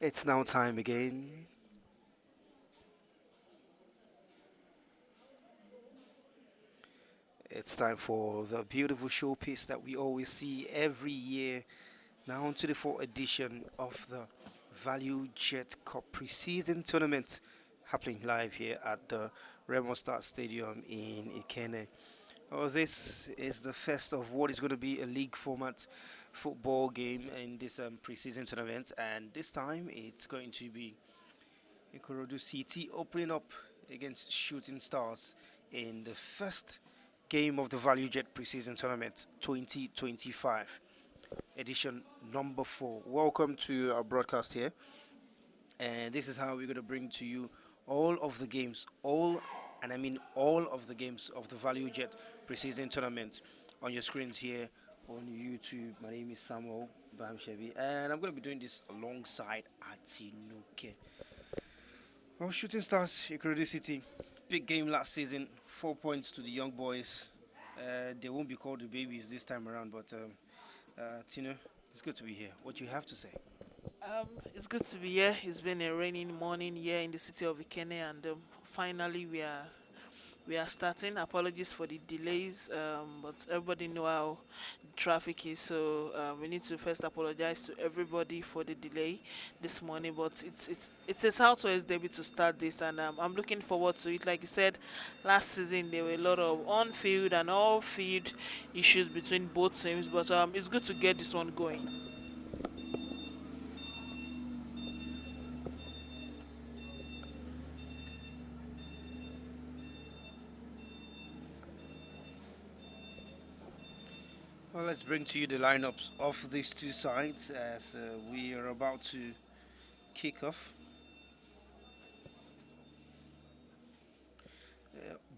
It's now time again. It's time for the beautiful showpiece that we always see every year. Now on to the fourth edition of the Valuejet Cup preseason tournament happening live here at the Remo Start Stadium in Ikene. Oh, this is the first of what is going to be a league format football game in this preseason tournament, and this time it's going to be Ikorodu City opening up against Shooting Stars in the first game of the Valuejet preseason tournament 2025, edition number 4. Welcome to our broadcast here, and this is how we're going to bring to you all of the games, and I mean all of the games of the Valuejet preseason tournament on your screens here on YouTube. My name is Samuel Bamshebi, and I'm going to be doing this alongside Atinuke. Well, Shooting Stars, Ikorodu City, big game last season, 4 points to the young boys. They won't be called the babies this time around, but Tino, it's good to be here. What do you have to say? It's good to be here. It's been a raining morning here in the city of Ikene, and finally we are starting. Apologies for the delays, but everybody know how the traffic is, so we need to first apologize to everybody for the delay this morning. But it's a Southwest derby to start this, and I'm looking forward to it. Like you said, last season there were a lot of on-field and off-field issues between both teams, but it's good to get this one going. Well, let's bring to you the lineups of these two sides as we are about to kick off.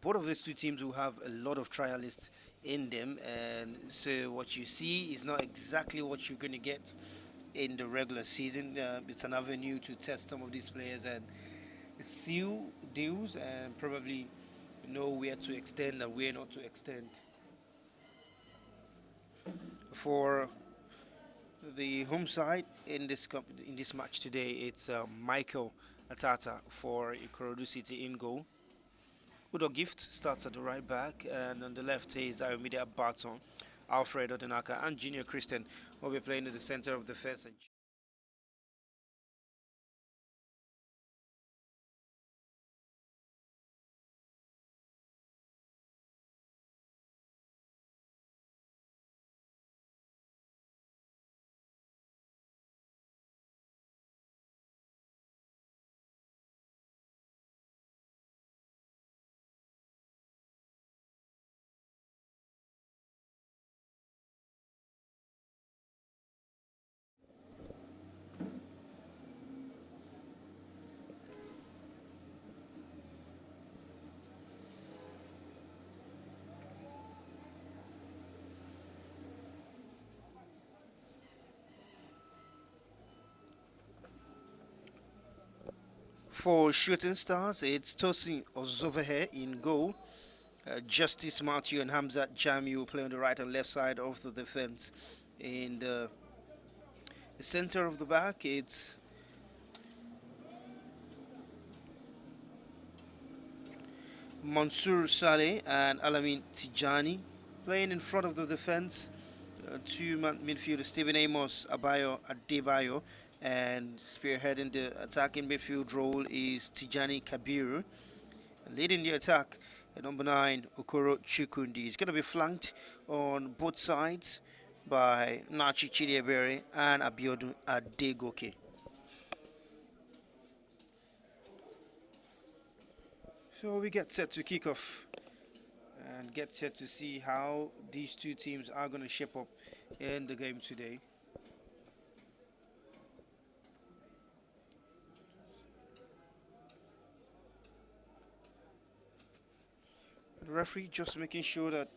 Both of these two teams will have a lot of trialists in them, and so what you see is not exactly what you're going to get in the regular season. It's an avenue to test some of these players and seal deals and probably know where to extend and where not to extend. For the home side in this match today, it's Michael Atata for Ikorodu City in goal. Udo Gift starts at the right back, and on the left is Ayomide Barton, Alfred Odinaka, and Junior Christian will be playing in the center of the defense. For Shooting Stars, it's Tosin Ozovehe in goal. Justice Matthew and Hamzat Jami will play on the right and left side of the defense. In the center of the back, it's Mansour Saleh and Alamin Tijani playing in front of the defense. Two-man midfielder Stephen Amos, Abayo Adebayo, and spearheading the attacking midfield role is Tijani Kabiru. Leading the attack at number 9, Okoro Chukundi. He's going to be flanked on both sides by Nachi Chidiebere and Abiodun Adegoke. So we get set to kick off and get set to see how these two teams are going to shape up in the game today. The referee just making sure that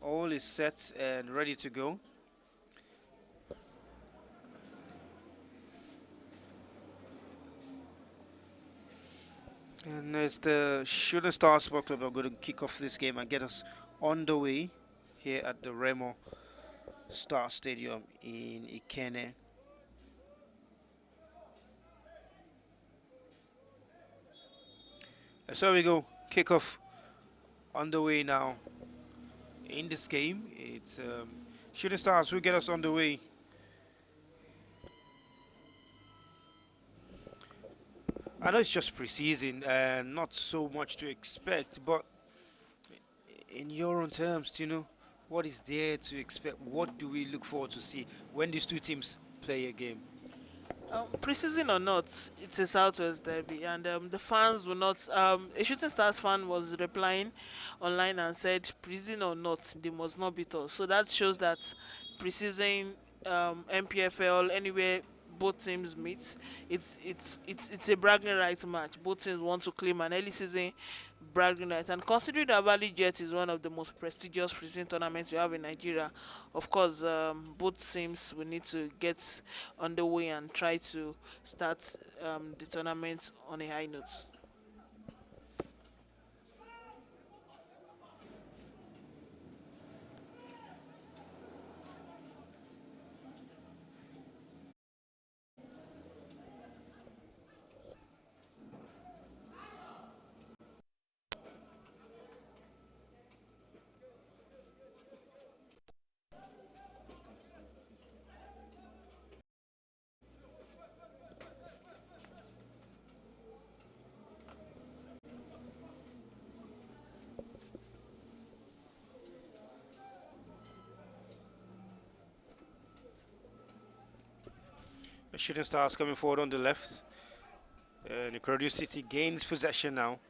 all is set and ready to go. And as the Shooting Star Sport Club are going to kick off this game and get us on the way here at the Remo Star Stadium in Ikene. So we go, kickoff on the way now in this game. It's Shooting Stars who get us on the way. I know it's just preseason and not so much to expect, but in your own terms, what is there to expect? What do we look forward to see when these two teams play a game? Preseason or not, it's a Southwest derby, and the fans will not. A Shooting Stars fan was replying online and said, "Preseason or not, they must not beat us." So that shows that preseason, MPFL, anywhere both teams meet, it's a bragging rights match. Both teams want to claim an early season bragging rights, and considering that Valuejet is one of the most prestigious preseason tournaments we have in Nigeria, of course, both teams will need to get underway and try to start the tournament on a high note. The Shooting Stars coming forward on the left. Ikorodu City gains possession now.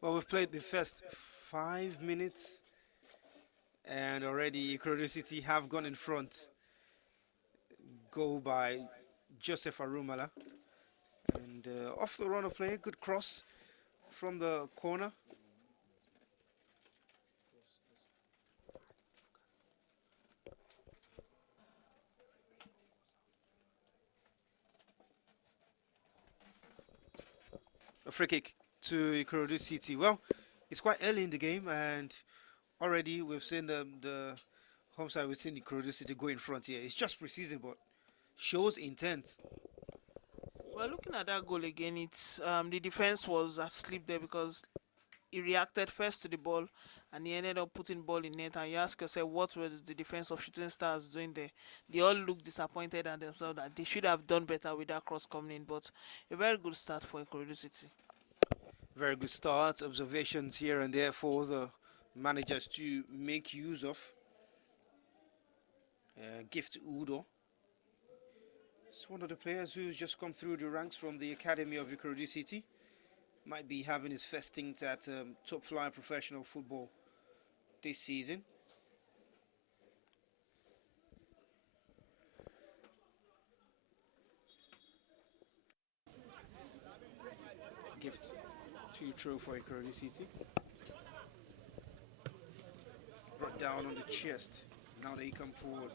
Well, we've played the first 5 minutes, and already Ikorodu City have gone in front. Goal by Joseph Arumala. And off the run of play, good cross from the corner. A free kick to Ikorodu City. Well, it's quite early in the game, and already we've seen the home side, we've seen Ikorodu City go in front here. It's just preseason, but shows intent. Well, looking at that goal again, it's the defense was asleep there because he reacted first to the ball and he ended up putting ball in net. And you ask yourself, what was the defense of Shooting Stars doing there? They all look disappointed at themselves that they should have done better with that cross coming in. But a very good start for Ikorodu City. Very good start. Observations here and there for the managers to make use of. Gift Udo. It's one of the players who's just come through the ranks from the academy of Ikorodu City. Might be having his first stint at top flight professional football this season. Gift to throw for Ikorodu City. Brought down on the chest. Now they come forward.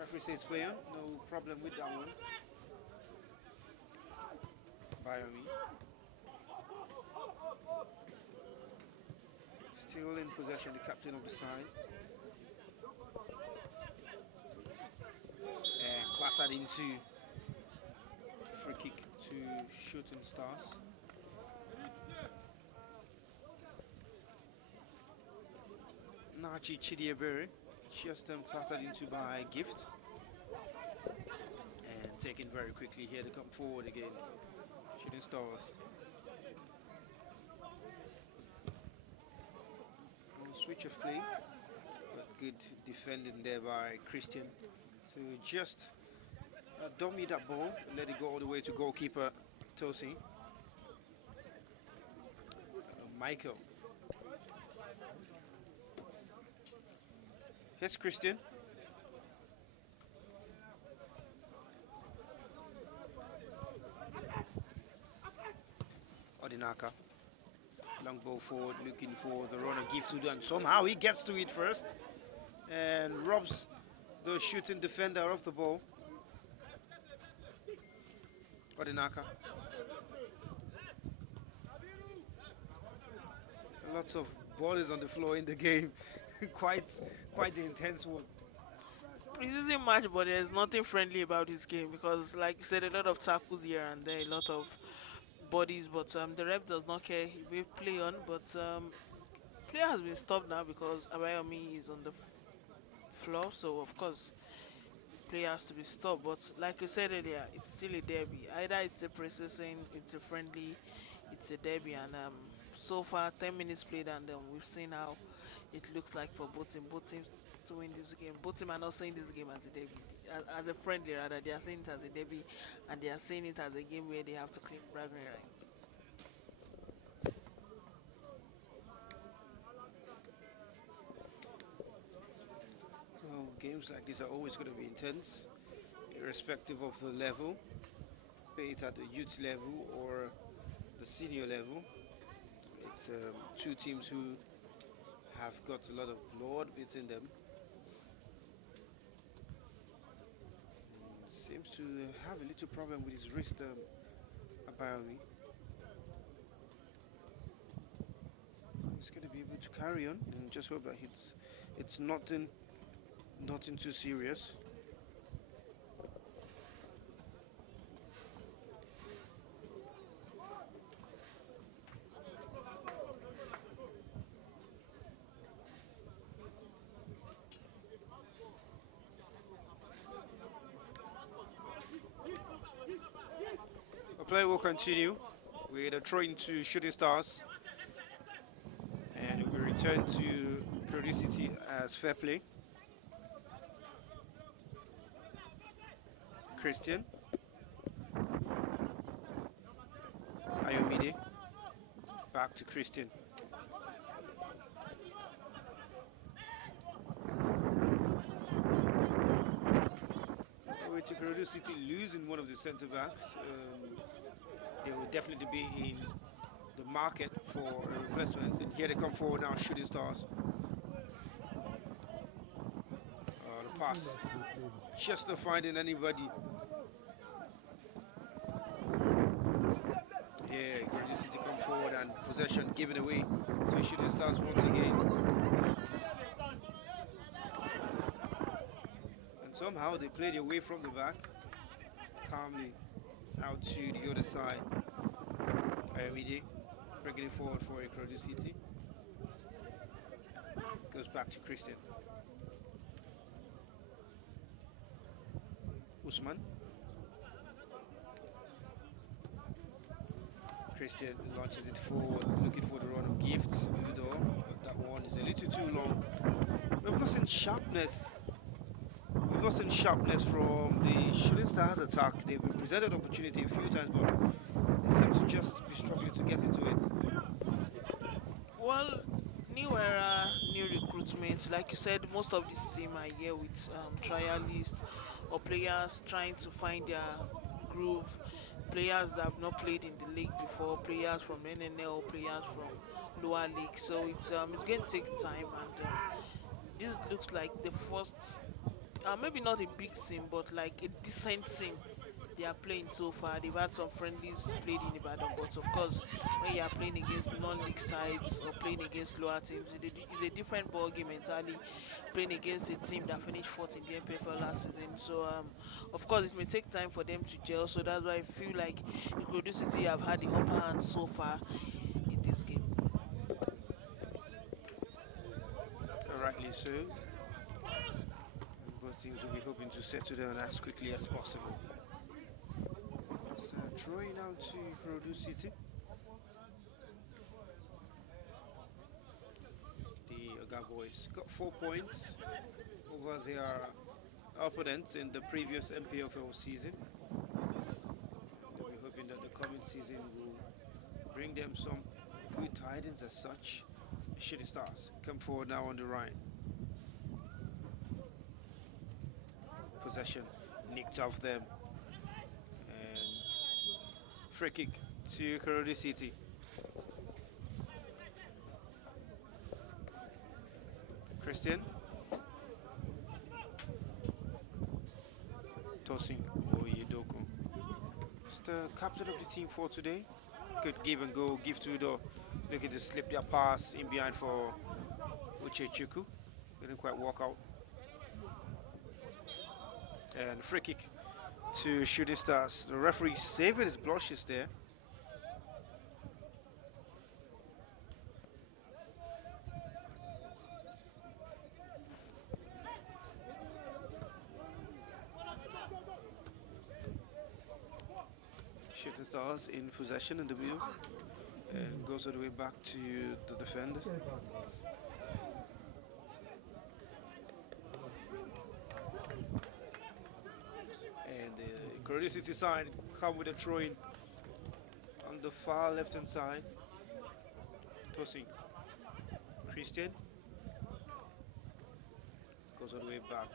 Referee says play on. No problem with that one. Bayomi. Still in possession, the captain of the side. And clattered into free kick to Shooting Stars. Nachi Chidiebere, just clattered into by Gift. And taken very quickly here to come forward again. Shooting Stars. Switch of play, but good defending there by Christian to just dummy that ball and let it go all the way to goalkeeper Tosi. Michael. Here's Christian. Odinaka. Long ball forward, looking for the runner, Gift to do, and somehow he gets to it first and robs the shooting defender of the ball. Odinaka. Lots of bodies on the floor in the game. quite the intense one. Preseason match, but there's nothing friendly about this game because, like you said, a lot of tackles here and there, a lot of bodies. But the ref does not care. He will play on, but player has been stopped now because Abayomi is on the floor. So of course, player has to be stopped. But like you said earlier, it's still a derby. Either it's a preseason, it's a friendly, it's a derby, and so far 10 minutes played, and we've seen how it looks like for both teams to win this game. Both teams are not seeing this game as a derby, as a friendly rather. They are seeing it as a derby, and they are seeing it as a game where they have to claim bragging right. Well, games like this are always going to be intense, irrespective of the level, be it at the youth level or the senior level. It's two teams who have got a lot of blood between them. Seems to have a little problem with his wrist, Abayomi. He's going to be able to carry on and just hope that it's nothing too serious. The play will continue with a throw into Shooting Stars, and it will return to Ikorodu City as fair play. Christian Ayomide. back to Christian. With Ikorodu City losing one of the centre backs, they will definitely be in the market for a replacement. And here they come forward now, Shooting Stars. The pass, just not finding anybody. Yeah, Ikorodu City come forward and possession given away to Shooting Stars once again. And somehow they played away from the back, calmly out to the other side. Ayomide bringing it forward for Ikorodu City. Goes back to Christian. Usman. Christian launches it forward, looking for the run of Gifts. Though that one is a little too long. We've not seen sharpness. We've not seen sharpness from the Shooting Stars attack. They've been presented opportunity a few times, but they seem to just be struggling to get into it. Well, new era, new recruitment. Like you said, most of this team are here with trialists or players trying to find their groove. Players that have not played in the league before, players from NNL, players from lower league. So it's going to take time, and this looks like the first, maybe not a big team, but like a decent team they are playing so far. They've had some friendlies played in Ibadan, but of course, when you are playing against non-league sides or playing against lower teams, it's a different ball game entirely. Playing against a team that finished fourth in the MPFL last season, so of course it may take time for them to gel. So that's why I feel like Ikorodu City have had the upper hand so far in this game. Rightly so. Both teams will be hoping to settle down as quickly as possible. Throwing out to Ikorodu City. The Oga boys got 4 points over their opponents in the previous MPFL season. They'll be hoping that the coming season will bring them some good tidings as such. Shooting Stars come forward now on the right. Possession nicked off them. Free kick to Ikorodu City. Christian. Tosin Oyedoku. He's the captain of the team for today. Good give and go, give to the looking to slip their pass in behind for Uchechukwu. Didn't quite walk out. And free kick to Shooting Stars. The referee saving his blushes there. Shooting Stars in possession in the middle and goes all the way back to the defender. Ikorodu City side come with a throw-in on the far left-hand side. Tossing. Christian goes all the way back.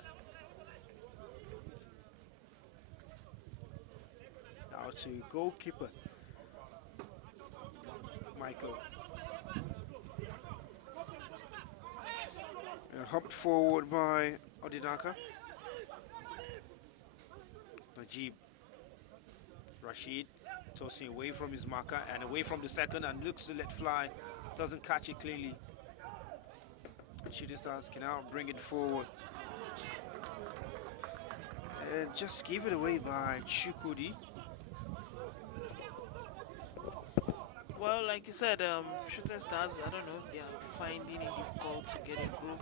Now to goalkeeper Michael. And hopped forward by Odinaka. Najib. Rashid tossing away from his marker and away from the second and looks to let fly. Doesn't catch it cleanly. Shooting Stars can now bring it forward. And just give it away by Chukudi. Well, like you said, Shooting Stars, I don't know, they are finding it difficult to get a groove.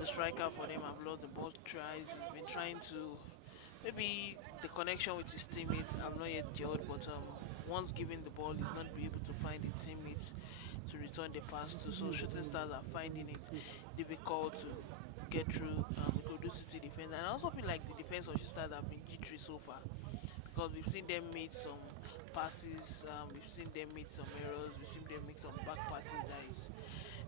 The striker for them have lost the ball tries. He's been trying to, maybe the connection with his teammates have not yet gelled, but once given the ball, he's not be able to find the teammates to return the pass to. So Shooting Stars are finding it difficult to get through Ikorodu City defense. And I also feel like the defense of Shooting Stars have been jittery so far, because we've seen them make some passes. We've seen them make some errors. We've seen them make some back passes.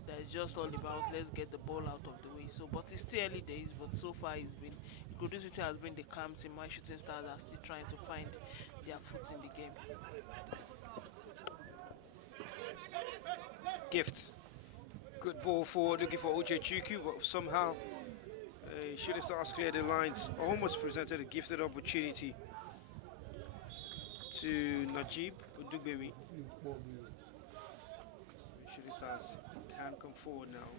That is just all about let's get the ball out of the way. So, but it's still early days. But so far, it's been Ikorodu City has been the calm team. My shooting stars are still trying to find their foot in the game. Gift. Good ball forward, looking for Uchechuku, but somehow Shooting Stars cleared the lines. Almost presented a gifted opportunity to Najib Udugbemi. Shooting Stars can come forward now.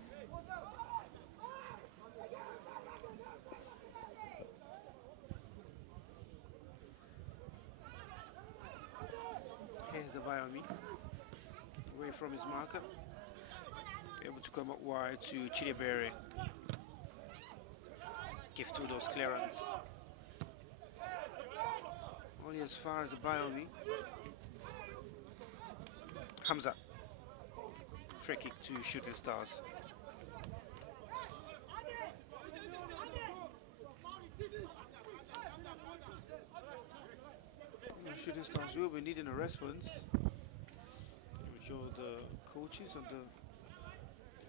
Here's the Biomi, away from his marker. Able to come up wide to Chidebere. Gift to those clearance. Only as far as the Biomi. Hamza. Free kick to Shooting Stars. Shooting Stars will be needing a response. I'm sure the coaches and the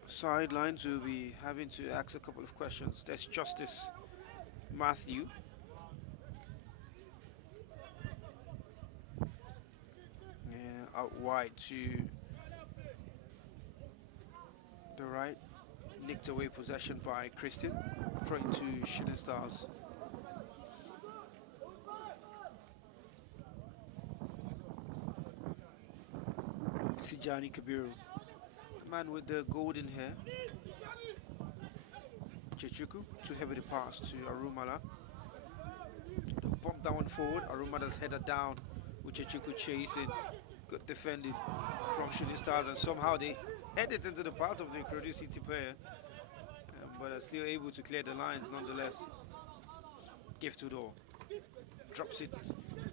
sidelines will be having to ask a couple of questions. There's Justice Matthew. Yeah, out wide to the right. Nicked away possession by Christian. Throwing to Shooting Stars. Sijani Kabiru. Man with the golden hair. Chechuku, too heavy the pass to Arumala. Bump that one forward. Arumala's headed down with Chechuku chasing. Good defending from Shooting Stars, and somehow they headed into the path of the Ikorodu City player, but are still able to clear the lines nonetheless. Gift to door. Drops it.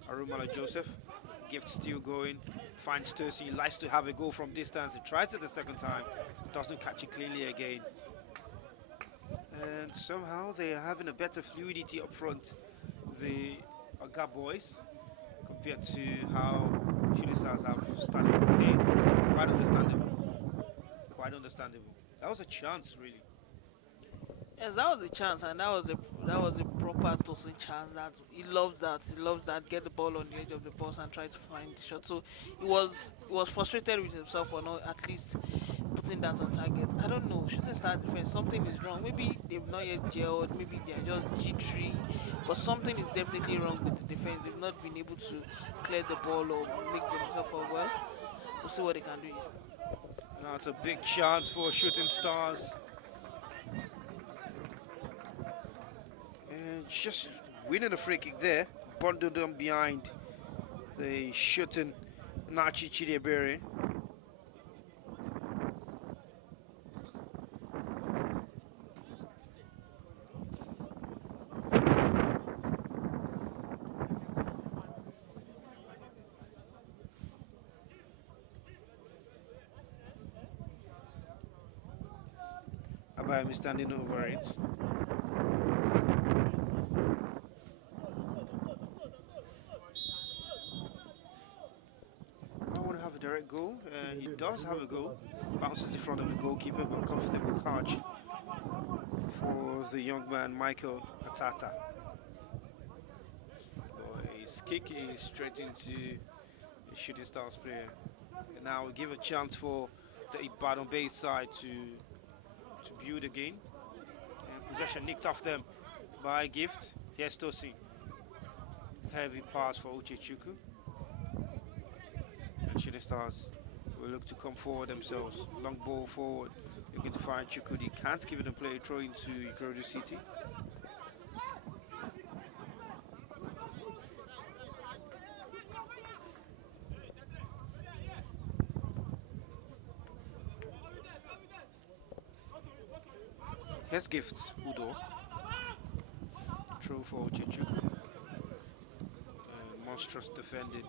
Arumala Joseph. Gift still going. Finds Stussy, likes to have a goal from distance. He tries it the second time, doesn't catch it cleanly again. And somehow they are having a better fluidity up front, the Aga boys, compared to how Shooting Stars have started. Hey, quite understandable. Quite understandable. That was a chance, really. Yes, that was a chance, and that was a proper tossing chance. That he loves that. He loves that. Get the ball on the edge of the box and try to find the shot. So he was frustrated with himself for not at least putting that on target. I don't know. Shooting Star defense, something is wrong. Maybe they've not yet gelled. Maybe they are just jittery. But something is definitely wrong with the defense. They've not been able to clear the ball or make themselves up well. We'll see what they can do here. Now it's a big chance for Shooting Stars. And just winning a free kick there. Bundled them behind the shooting Nachi Chidebere. Abayami standing over it. Direct goal. He does have a goal. Bounces in front of the goalkeeper, but comfortable catch for the young man Michael Atata. His kick is straight into the Shooting Stars player. And now we give a chance for the Ibadan base side to build again. And possession nicked off them by Gift. Here's Tosin. Heavy pass for Uchechuku. Shooting Stars will look to come forward themselves. Long ball forward, looking to find Chukudi. Can't give it a play, throw into Ikorodu City. Here's Gifts, Udo. Throw for Chichuku. Monstrous defending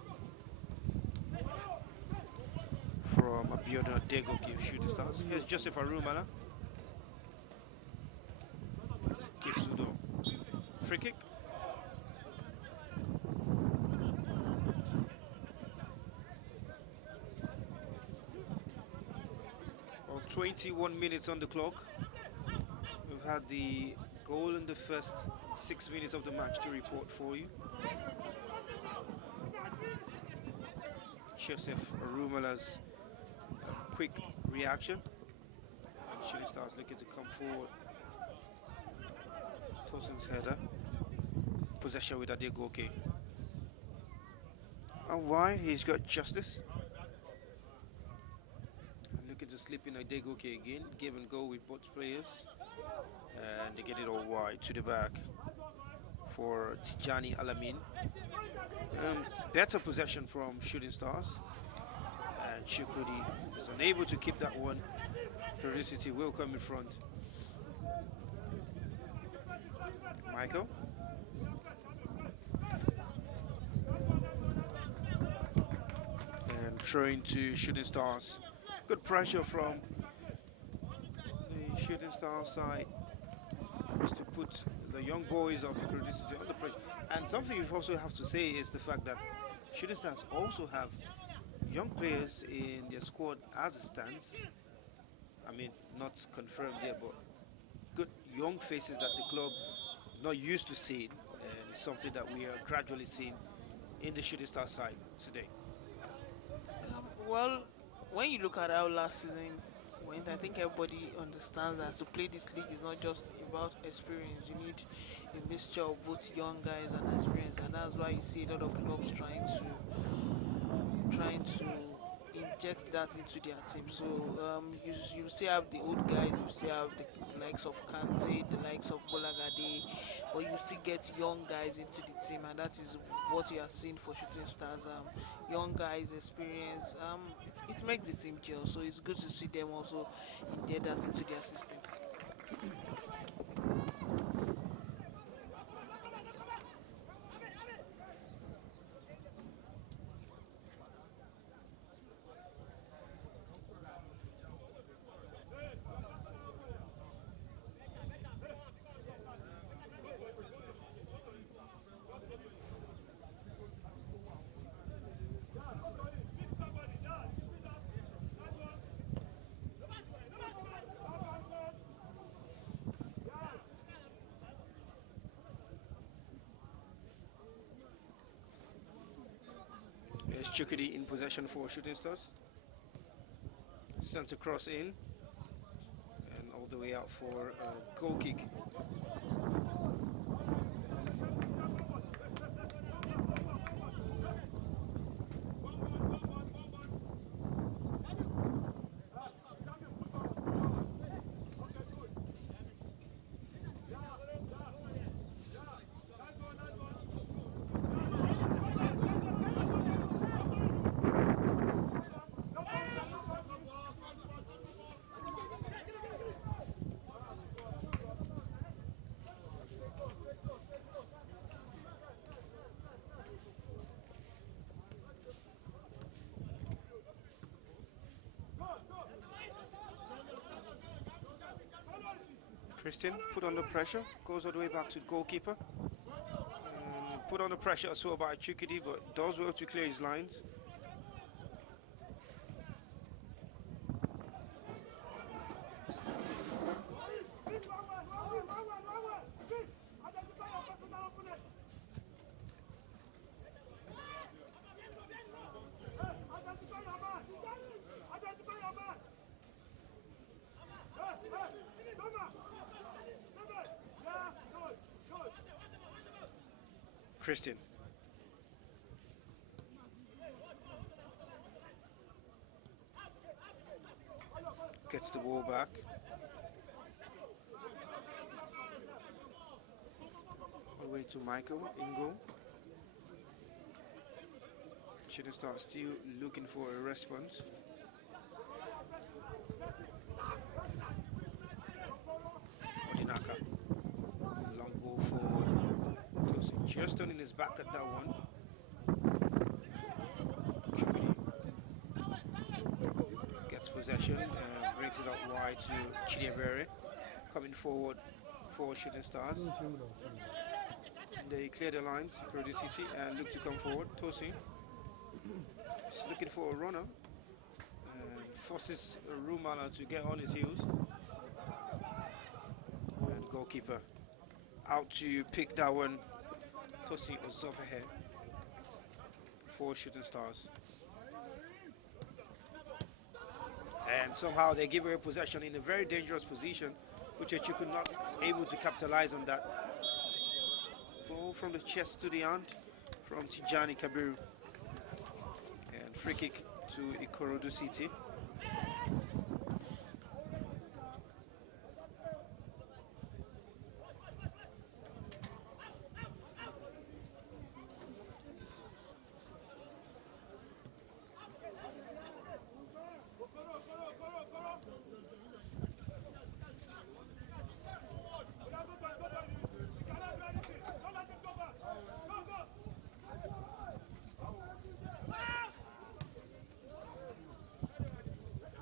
from Abiodun Adego give Shooting Stars. Here's Joseph Arumala. Gives to the free kick. 21 minutes on the clock. We've had the goal in the first 6 minutes of the match to report for you. Joseph Rumala's quick reaction. And Shooting Stars looking to come forward. Tosin's header. Possession with Adegoke. And wide, he's got Justice. And looking to slip in Adegoke again. Give and go with both players. And they get it all wide to the back for Tijani Alamin. Better possession from Shooting Stars. And Shukudi is unable to keep that one. Curiosity will come in front. Michael. And throwing to Shooting Stars. Good pressure from the Shooting Stars side. Just to put the young boys of Curiosity under pressure. And something you also have to say is the fact that Shooting Stars also have young players in their squad as it stands. I mean, not confirmed yet, but good young faces that the club is not used to seeing, and it's something that we are gradually seeing in the Shooting Star side today. Well, when you look at our last season went, I think everybody understands that to play this league is not just about experience. You need a mixture of both young guys and experience, and that's why you see a lot of clubs trying to inject that into their team. So you still have the old guys, you still have the likes of Kante, the likes of Bolagade, but you still get young guys into the team, and that is what you are seeing for Shooting Stars. Young guys, experience. It makes the team gel, so it's good to see them also inject that into their system. There's Chukudi in possession for Shooting Stars. Sends a cross in and all the way out for a goal kick. Christian put under pressure, goes all the way back to the goalkeeper. Put under pressure as well by Chukudi, but does well to clear his lines. Christian. Gets the ball back. Away to Michael in goal. Shooting Star still looking for a response. Odinaka. Long ball forward. Tosin just turning his back at that one. Chukudi gets possession and brings it up wide to Chidiebere. Coming forward for Shooting Stars. They clear the lines, Ikorodu City, and look to come forward. Tosin is looking for a runner. And forces Rumala to get on his heels. And goalkeeper out to pick that one. Tosi Ozofahe for Shooting Stars. And somehow they give away possession in a very dangerous position, which you could not able to capitalize on that. Ball from the chest to the hand from Tijani Kabiru. And free kick to Ikorodu City.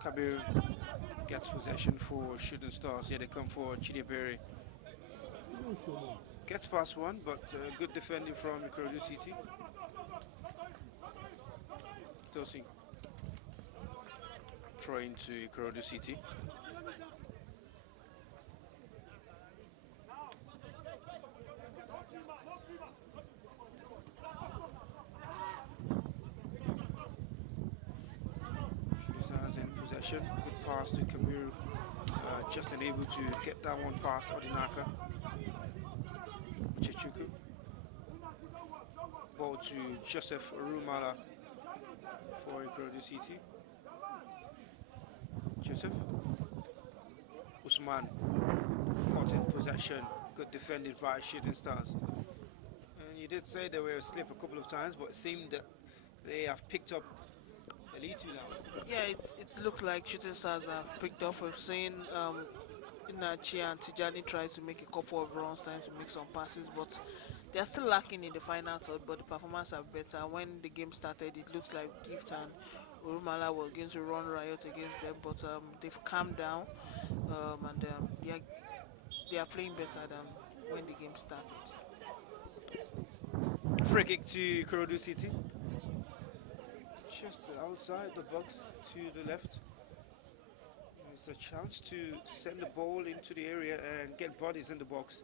Kabir gets possession for Shooting Stars. Here they come for Chidebere. Gets past one, but good defending from Ikorodu City. Tossing. Throwing to Ikorodu City. Good pass to Kabiru, just unable to get that one past Odinaka. Chichuku. Ball to Joseph Rumala for Ikorodu City. Joseph. Usman caught in possession. Good defended by Shooting Stars. And you did say they were asleep a couple of times, but it seemed that they have picked up a lead now. Yeah, it looks like Shooting Stars have picked up. We've seen Inachi and Tijani tries to make a couple of runs, trying to make some passes, but they're still lacking in the final third, but the performance are better. When the game started, it looks like Gift and Urumala were going to run riot against them, but they've calmed down, and they are playing better than when the game started. Free kick to Ikorodu City. Just outside the box to the left. It's a chance to send the ball into the area and get bodies in the box.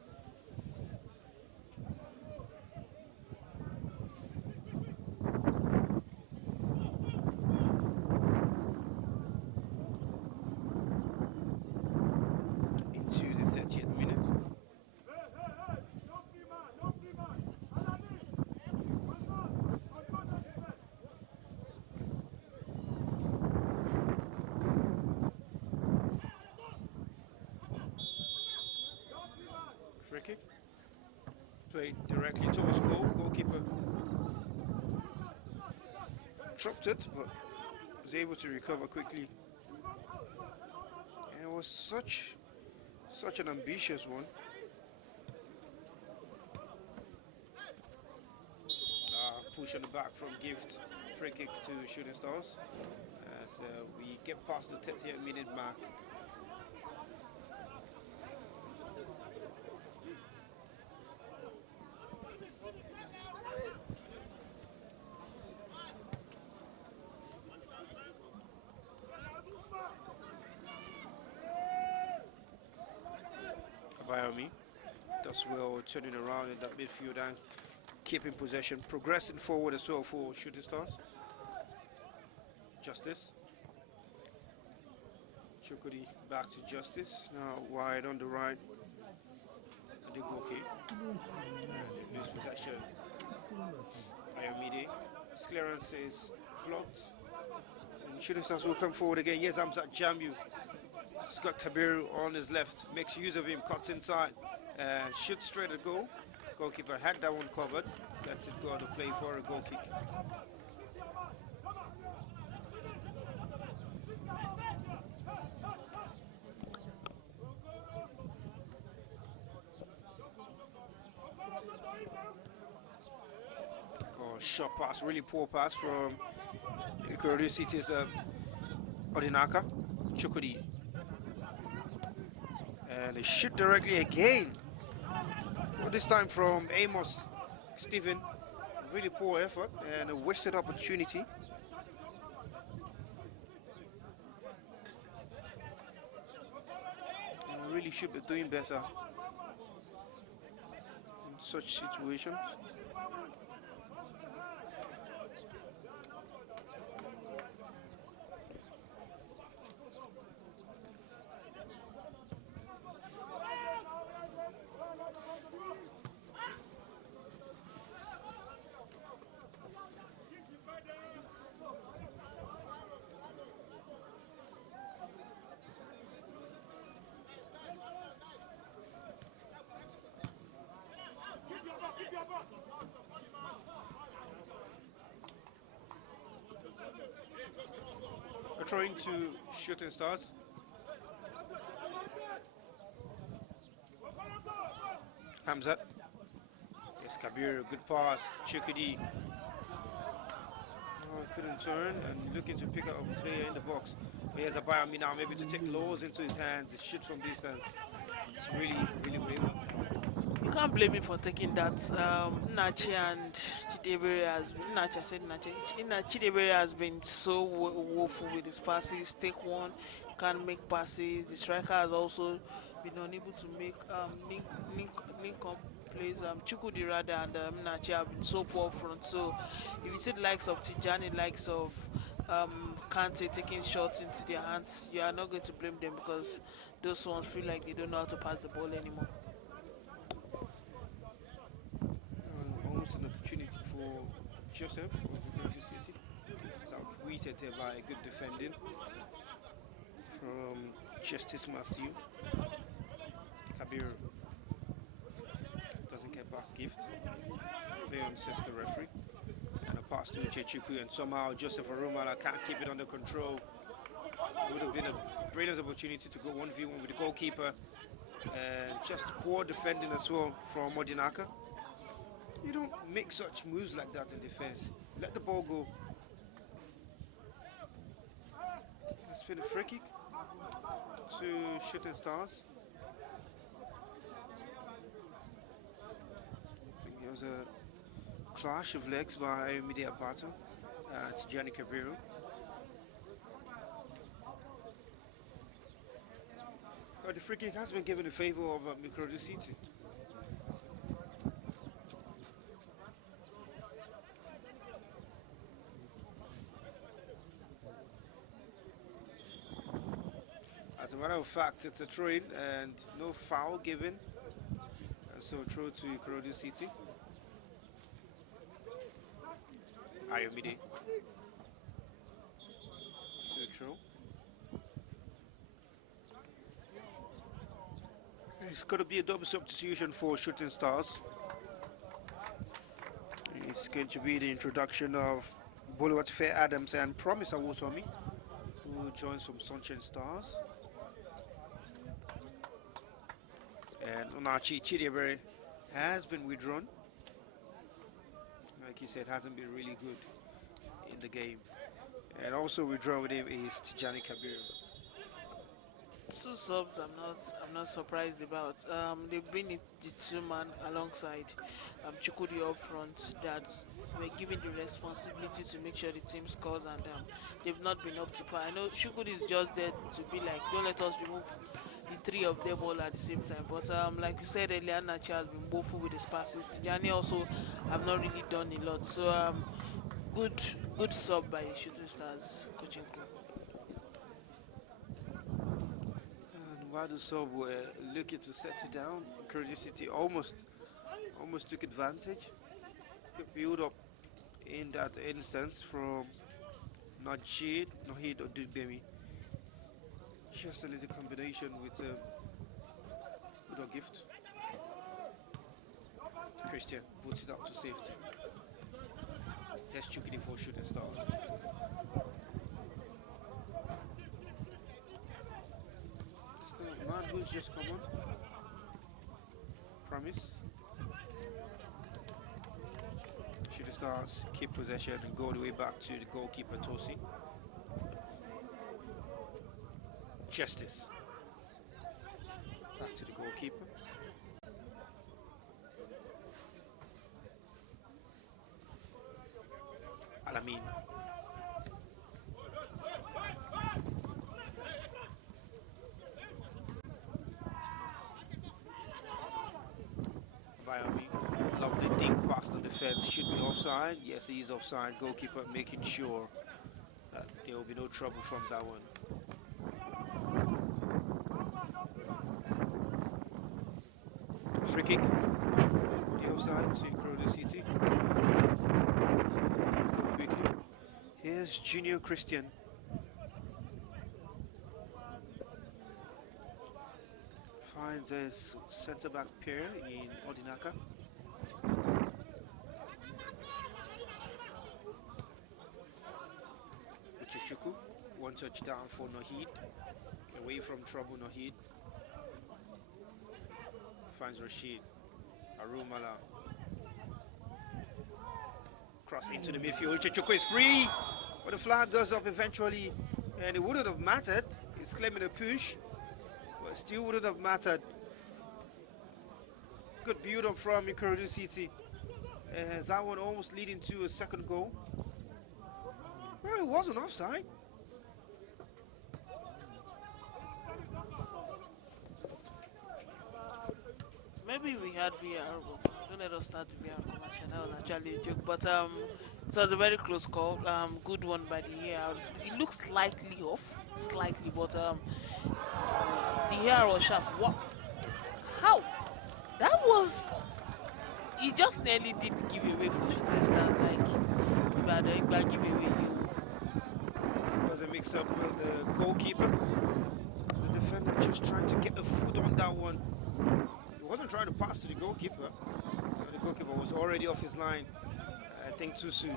Into the 30th minute. Played directly towards goal. Goalkeeper dropped it, but was able to recover quickly. And it was such an ambitious one. Push on the back from Gift. Free kick to Shooting Stars. As we get past the 30th minute mark. Bayomi does well turning around in that midfield and keeping possession, progressing forward as well for Shooting Stars. Justice. Chukudi back to Justice, now wide on the right. Adegoke. And lose possession. Ayomide. His clearance is blocked. And Shooting Stars will come forward again. Yes, Amzat Jambu. He's got Kabiru on his left, makes use of him, cuts inside, and shoots straight at goal. Goalkeeper had that one covered, lets it go to play for a goal kick. Oh, short pass, really poor pass from Ikorodu City's Odinaka. Chukudi. And a shoot directly again. Well, this time from Amos Stephen. Really poor effort and a wasted opportunity. should be doing better in such situations. We're trying to shooting stars. Hamzat. Yes, Kabir, good pass. Chukudi. Oh, couldn't turn and looking to pick up a player in the box. But he has a Bayami now, maybe to take laws into his hands. It shoot from distance. It's really wayward. You can't blame him for taking that. Nachi and Chidebere has been, Nachi, I said Nachi. Chidebere has been so woeful with his passes. Take one, can't make passes. The striker has also been unable to make link up plays. Chukudi rather and Nachi have been so poor front. So if you see the likes of Tijani, likes of Kante taking shots into their hands, you are not going to blame them because those ones feel like they don't know how to pass the ball anymore. Almost an opportunity for Joseph of Ikorodu City. It's outweighed there by good defending from Justice Matthew. Kabir doesn't get past gift. Play on says the referee. And a pass to Chechuku, and somehow Joseph Arumala can't keep it under control. It would have been a brilliant opportunity to go 1v1 with the goalkeeper. And just poor defending as well from Modinaka. You don't make such moves like that in defense. Let the ball go. Let's spin a free kick to Shooting Stars. There was a clash of legs by Media Bata to Gianni Cabrero. But the free kick has been given in favor of Ikorodu City. As a matter of fact, it's a throw-in and no foul given. So throw to Ikorodu City. Ayomide to the throw. It's going to be a double substitution for Shooting Stars. It's going to be the introduction of Boluwatife Adams and Promise Awosomi, who joins from Sunshine Stars. And Onachi Chidebere has been withdrawn. Like he said, hasn't been really good in the game. And also withdrawn with him is Tijani Kabir. Two subs I'm not surprised about. They bring the two man alongside Chukudi up front that were given the responsibility to make sure the team scores, and they've not been up to par. I know Chukudi is just there to be like, don't let us remove the three of them all at the same time. But like you said earlier, Nachi has been woeful with his passes. Tijani also have not really done a lot. So good sub by Shooting Stars coaching crew. And while the sub were looking to settle down, Ikorodu City almost took advantage. Good build up in that instance from Najid Odubemi. Just a little combination with a gift. Christian puts it up to safety. That's Chukidi for Shooting Stars. It's the man who's just come on. Promise. Shooting Stars keep possession and go all the way back to the goalkeeper Tosi. Justice. Back to the goalkeeper. Alamin. defense should be offside. Yes, he is offside. Goalkeeper making sure that there will be no trouble from that one. Free kick. The offside to Ikorodu City. Go quickly. Here's Junior Christian. Finds his centre-back pair in Odinaka. Uchechuku, one touchdown for Nahid. Away from trouble, Nahid. Finds Rashid. Arumala. Cross into the midfield. Uchechuku is free. But the flag goes up eventually. And it wouldn't have mattered. He's claiming a push. But still wouldn't have mattered. Good build up from Ikorodu City. That one almost leading to a second goal. Well, it wasn't offside. Maybe we had VR, but don't let us start the VR commercial. That was actually a joke. But it was a very close call. Good one by the AR. It looks slightly off, but the AR was sharp. What? How? That was. He just nearly did give away for shooting stars. Like, if give away, It was a mix-up with the goalkeeper. The defender just trying to get a foot on that one. He wasn't trying to pass to the goalkeeper. The goalkeeper was already off his line. I think too soon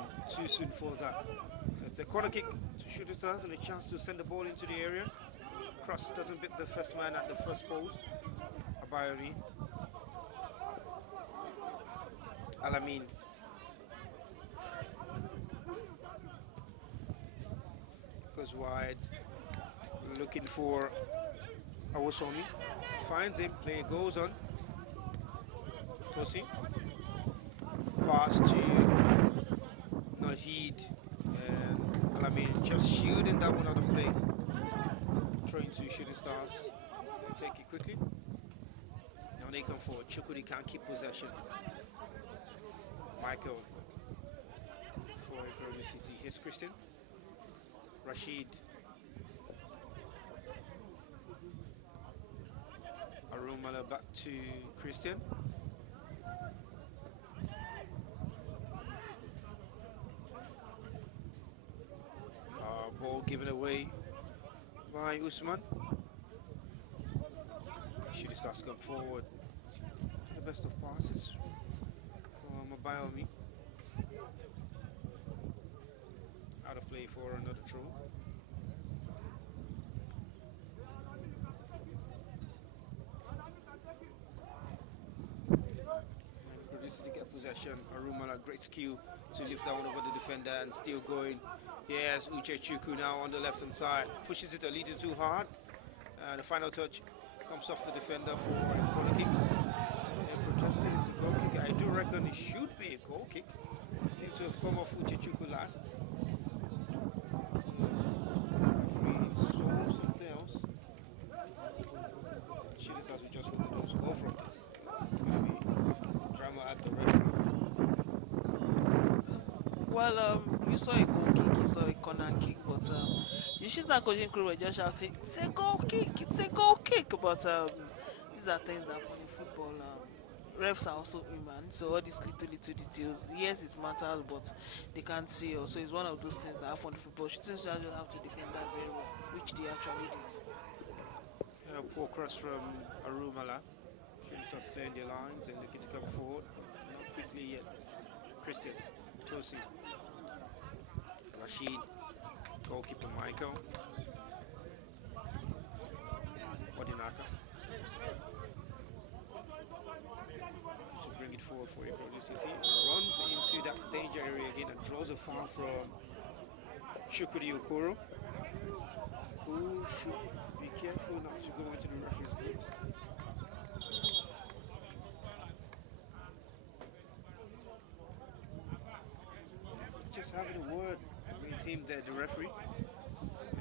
for that. It's a corner kick to Shooting Stars and a chance to send the ball into the area. Cross doesn't beat the first man at the first post. Abayori. Alamin. Goes wide. Looking for Awosomi. Finds him. Play goes on. Tosi. Pass to Nahid. And Alamin just shooting that one out of play. Throwing to Shooting Stars. They take it quickly. Now they come forward. Chukudi can't keep possession. Michael for Ikorodu City. Here's Christian. Rashid. Arumala back to Christian. Ball given away by Usman. Shooting Stars come forward. The best of passes. Mabayomi. Out of play for another throw. Producer to get possession. Arumala, great skill to lift that one over the defender and still going. Yes, Uchechuku now on the left hand side. Pushes it a little too hard. The final touch comes off the defender for a corner kick. Protested it's a goal kick. I do reckon it should be a goal kick. Seems to have come off Uchechuku last. Referee saw something else. Shooting Stars will just hope they don't score from this. It's going to be drama at the referee. Well, you saw a goal kick, you saw a corner kick, but the Shooting coaching crew were just shouting, "It's a goal kick! It's a goal kick!" But these are things that happen in football. Refs are also human, so all these little details, yes, it matters, but they can't see. Also, it's one of those things that happen in football. Shooting Stars just have to defend that very well, which they actually did. Poor cross from Arumala. Shooting Stars clearing their lines and looking to come forward. Not quickly yet. Christian, Tosi, Rashid, goalkeeper Michael, Odinaka. To bring it forward for Ikorodu City. Runs into that danger area again and draws a foul from Chukwudi Okoro, who should be careful not to go into the referee's boot. Just having a word with him there, the referee.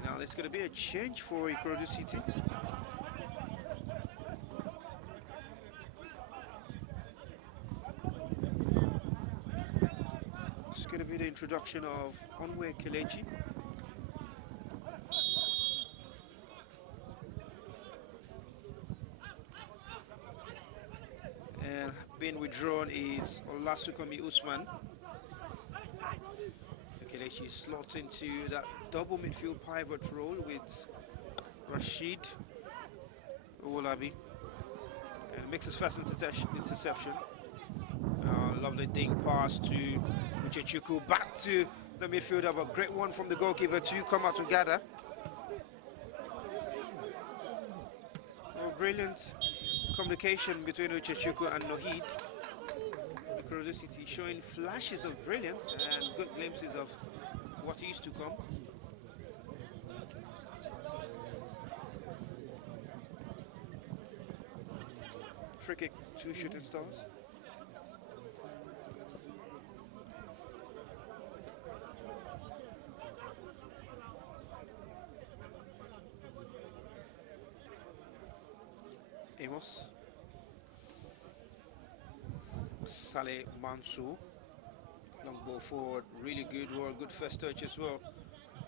Now there's going to be a change for Ikorodu City. going to be the introduction of Onwe Kelechi. And being withdrawn is Olasukomi Usman. Kelechi slots into that double midfield pivot role with Rashid Owolabi. And makes his first interception. Lovely ding pass to Uchechukwu, back to the midfielder, but great one from the goalkeeper to come out together. Brilliant communication between Uchechukwu and Nohid. Ikorodu City showing flashes of brilliance and good glimpses of what is to come. Free kick to Shooting Stars. Amos. Saleh Mansour. Long ball forward, really good one, good first touch as well.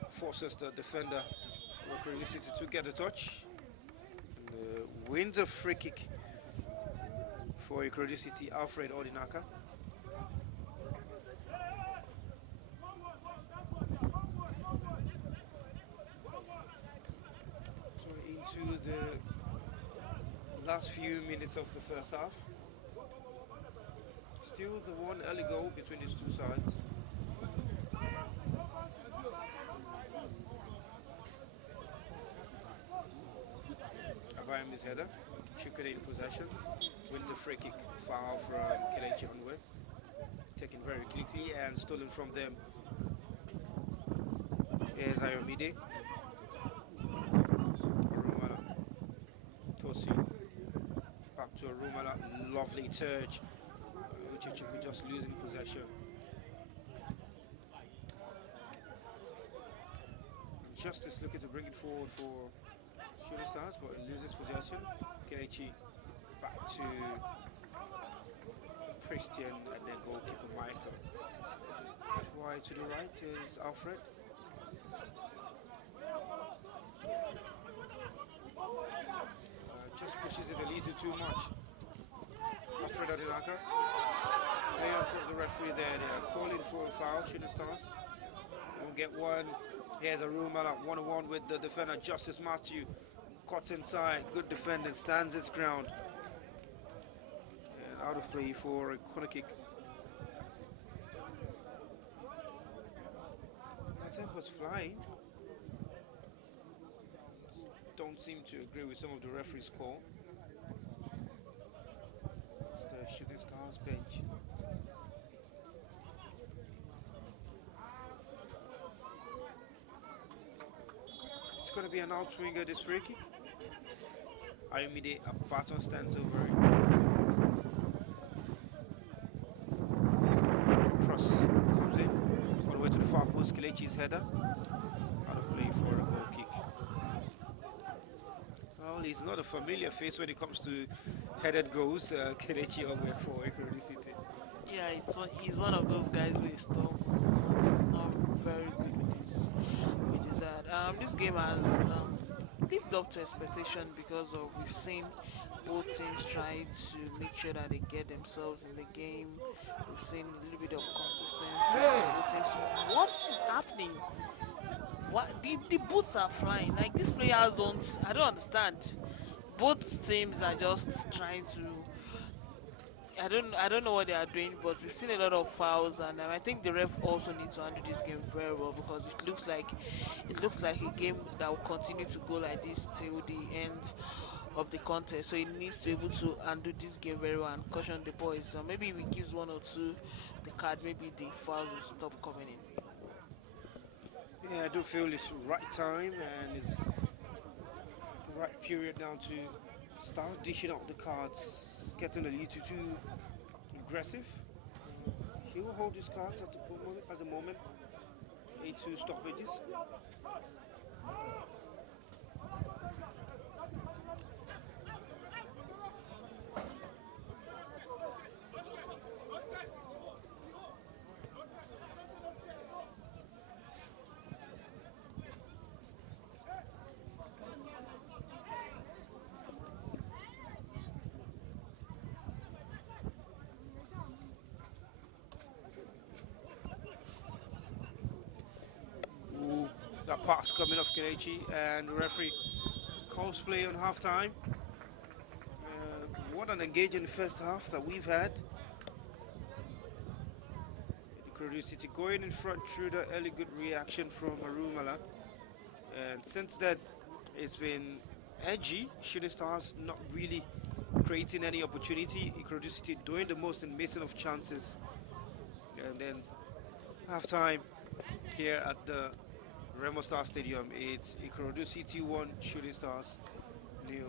Forces the defender Ikorodu City to get a touch. Wins a free kick for Ikorodu City, Alfred Odinaka. So into the last few minutes of the first half. Still the one early goal between these two sides. Abayami's header, Chukwu in possession, wins a free kick, foul from Kelechi Onwe, taken very quickly and stolen from them. Here's Ayomide, Rumala, Tosi, back to Rumala, lovely touch. Uchechukwu just losing possession. Justice looking to bring it forward for Shooting Stars, but loses possession. Kelechi back to Christian and then goalkeeper Michael. Wide to the right is Alfred. Just pushes it a little too much. Alfred Odinaka. They are from the referee there. They are calling for a foul. Shooting Stars will get one. Here's a room at 1-on-1 with the defender Justice Matthew. Cuts inside. Good defending. Stands its ground. And out of play for a corner kick. That tempo's flying. Don't seem to agree with some of the referee's call. It's the Shooting Stars bench. It's going to be an outswinger, this free kick. Ayomide Abaton stands over it. Cross comes in all the way to the far post. Kelechi's header. Out of play for a goal kick. Well, he's not a familiar face when it comes to headed goals. Kelechi Onwe for Ikorodu City. Yeah, he's one of those guys who is tough. He's not very good with his head. This game has lived up to expectation because of we've seen both teams try to make sure that they get themselves in the game. We've seen a little bit of consistency. Both teams. What is happening? What the boots are flying? Like these players don't. I don't understand. Both teams are just trying to. I don't know what they are doing, but we've seen a lot of fouls, and I think the ref also needs to handle this game very well because it looks like a game that will continue to go like this till the end of the contest. So he needs to be able to handle this game very well and caution the boys. So maybe if he gives one or two the card, maybe the fouls will stop coming in. Yeah, I do feel it's right time and it's the right period now to start dishing out the cards. It's getting a little too aggressive. He will hold his cards at the moment. 8-2 stoppages. pass coming off Kelechi, and the referee calls play on halftime. What an engaging first half that we've had. Ikorodu City going in front through the early good reaction from Arumala. And since then, it's been edgy. Shooting Stars not really creating any opportunity. Ikorodu City doing the most and missing of chances. And then halftime here at the Remo Star Stadium, it's Ikorodu City 1, Shooting Stars 0.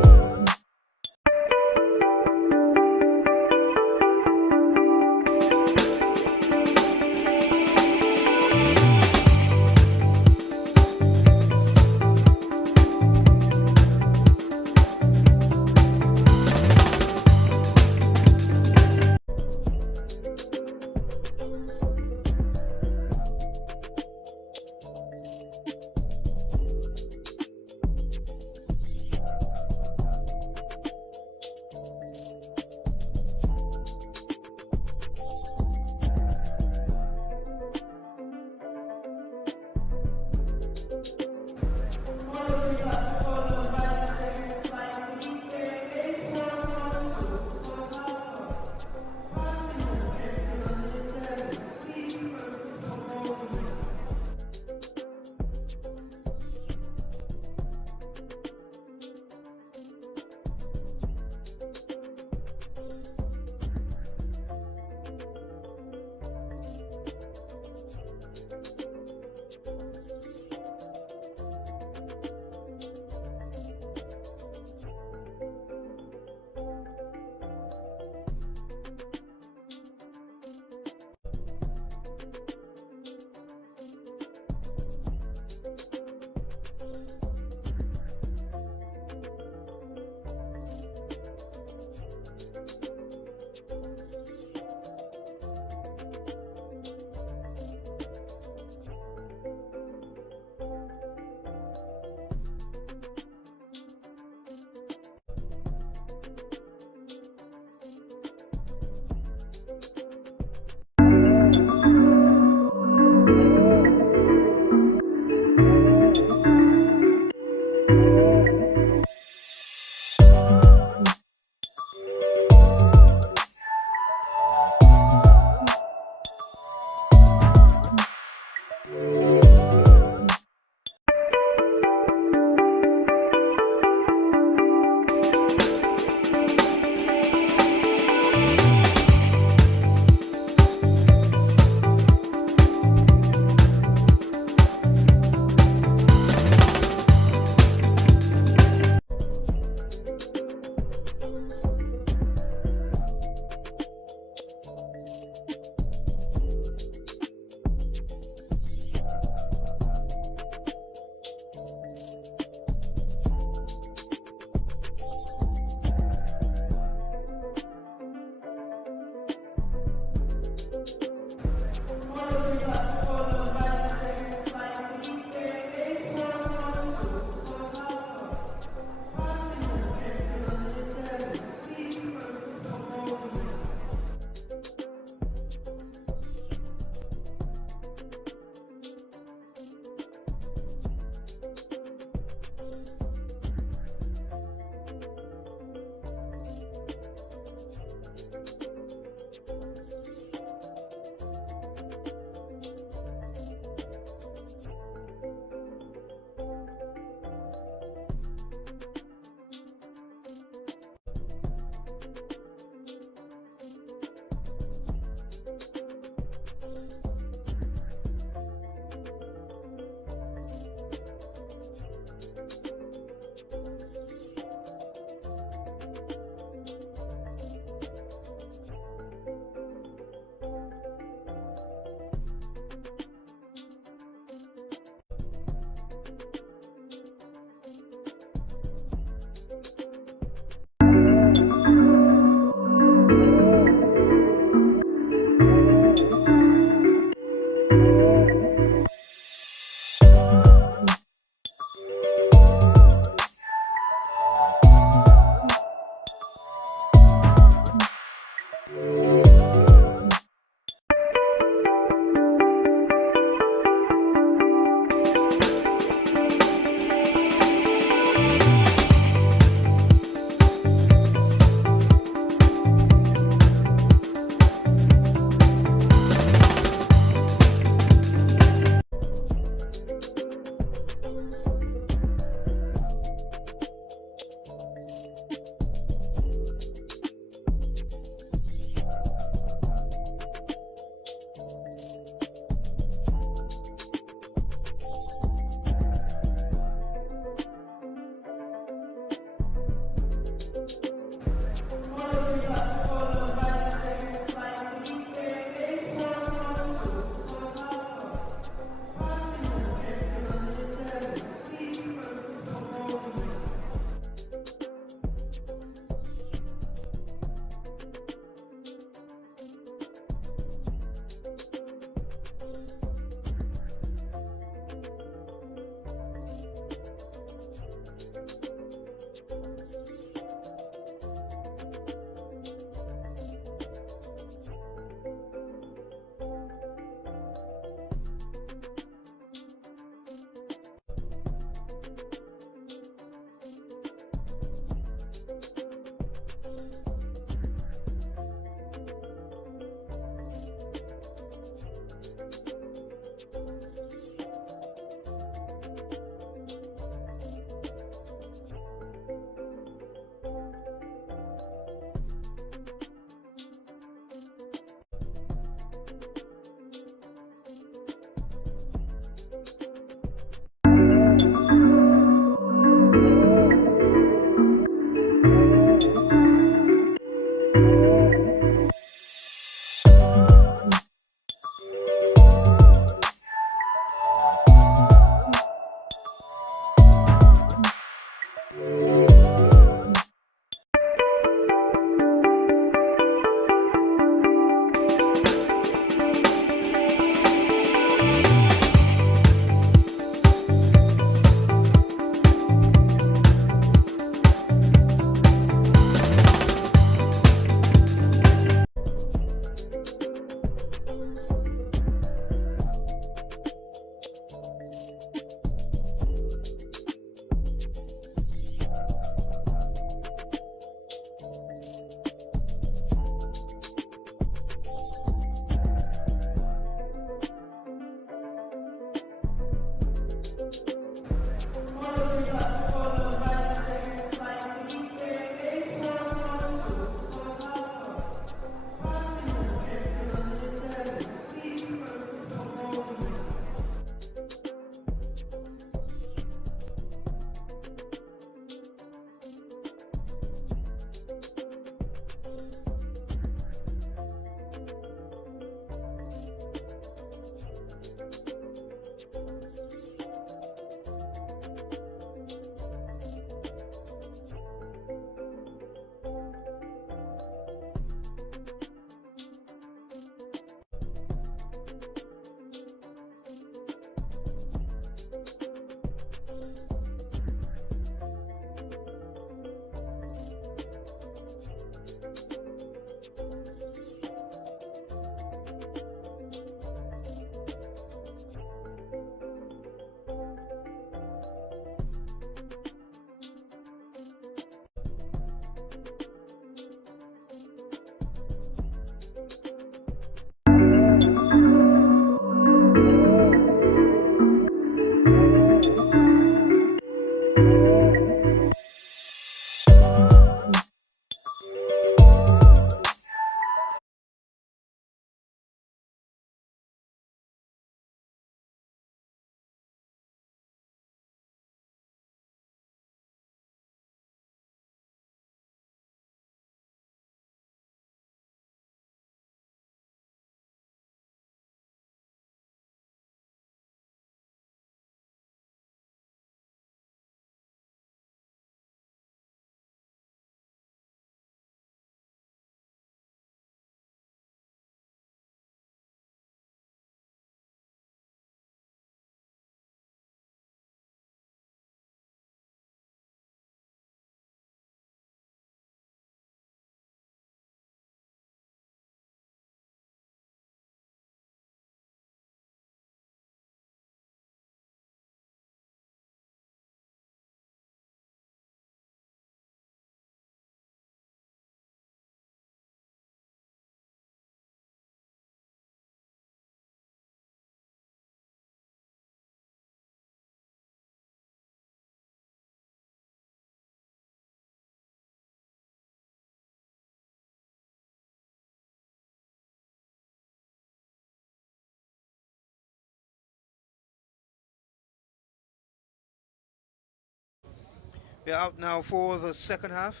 We're out now for the second half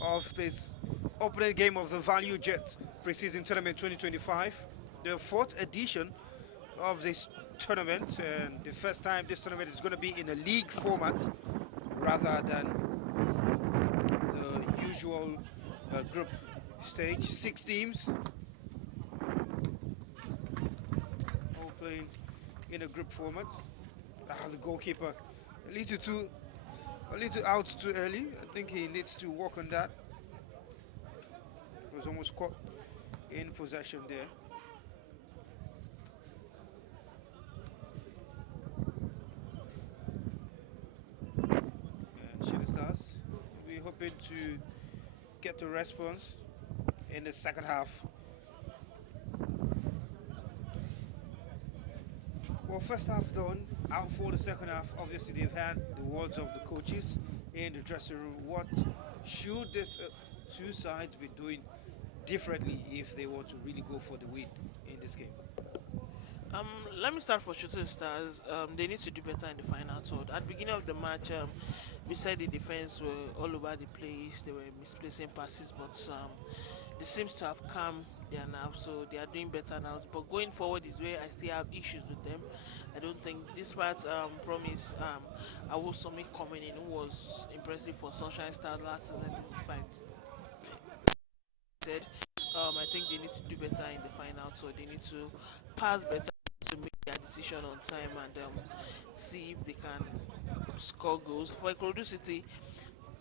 of this opening game of the Valuejet Preseason Tournament 2025, the fourth edition of this tournament, and the first time this tournament is going to be in a league format rather than the usual group stage. 6 teams all playing in a group format. The goalkeeper a little out too early. I think he needs to work on that. He was almost caught in possession there. And Shooting Stars, we're hoping to get the response in the second half. Well, first half done, out for the second half. Obviously, they've had the words of the coaches in the dressing room. What should these two sides be doing differently if they want to really go for the win in this game? Let me start for Shooting Stars. They need to do better in the final third. At the beginning of the match, we said the defense were all over the place. They were misplacing passes, but this seems to have calmed their nerves, so they are doing better now. But going forward is where I still have issues with them. I don't think despite promise Awosome coming in, who was impressive for Sunshine Stars last season, despite said, I think they need to do better in the final, so they need to pass better to make their decision on time and see if they can score goals. For Ikorodu City,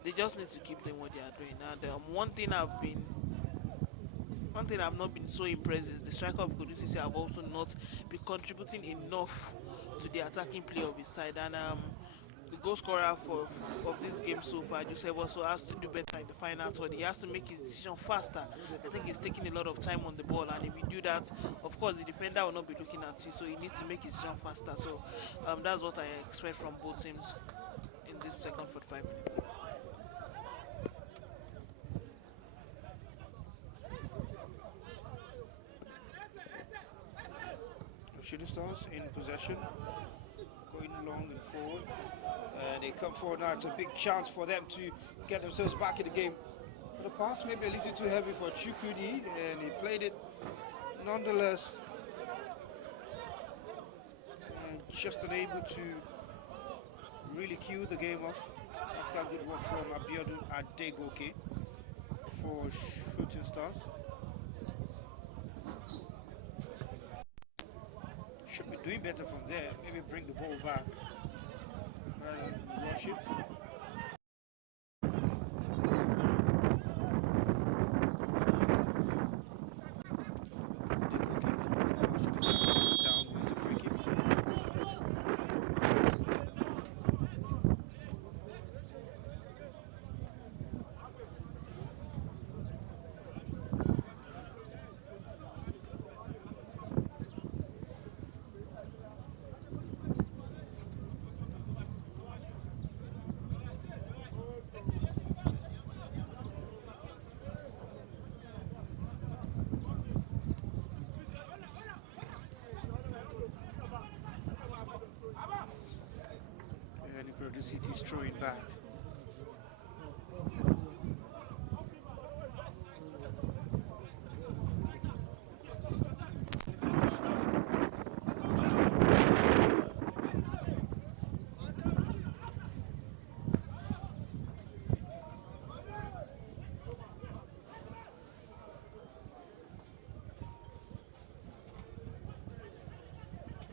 they just need to keep doing what they are doing. And one thing I've not been so impressed is the striker of Ikorodu City have also not been contributing enough to the attacking play of his side. And the goal scorer of this game so far, Joseph, also has to do better in the final third. He has to make his decision faster. I think he's taking a lot of time on the ball, and if you do that, of course, the defender will not be looking at you, so he needs to make his decision faster. So that's what I expect from both teams in this second 45 minutes. Shooting Stars in possession, going long and forward. They come forward now. It's a big chance for them to get themselves back in the game. The pass may be a little too heavy for Chukudi, and he played it nonetheless. And just unable to really cue the game off after good work from Abiodun Adegoke for Shooting Stars. Should be doing better from there. Maybe bring the ball back rather than rush it. Down with the free kick. The City's throwing back.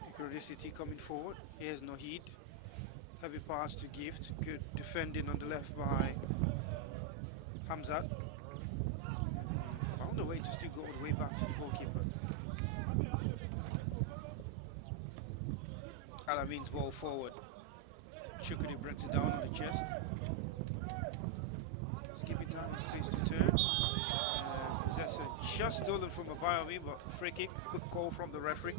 Ikorodu City coming forward. Here's Nohid. Heavy pass to Gift. Good defending on the left by Hamzat. Found a way to still go all the way back to the goalkeeper. Alamin's ball forward. Chukudi brings it down on the chest. Skip it out in space to turn. Possessor just stolen from Abayomi, but free kick. Good call from the referee.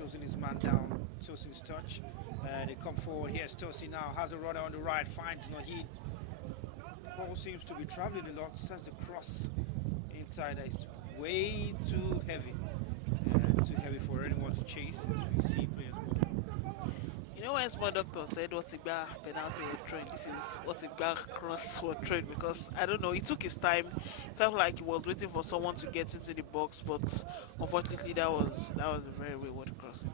closing his man down. Tosin's touch. They come forward. Here's Tosin now. Has a runner on the right. Finds Nahid. Ball seems to be traveling a lot. Sends a cross inside. That is way too heavy. Too heavy for anyone to chase, as we see players. You know when small doctor said what Igba penalty was trained, this is what Igba cross was trained, because I don't know, he took his time, felt like he was waiting for someone to get into the box, but unfortunately that was a very wayward crossing.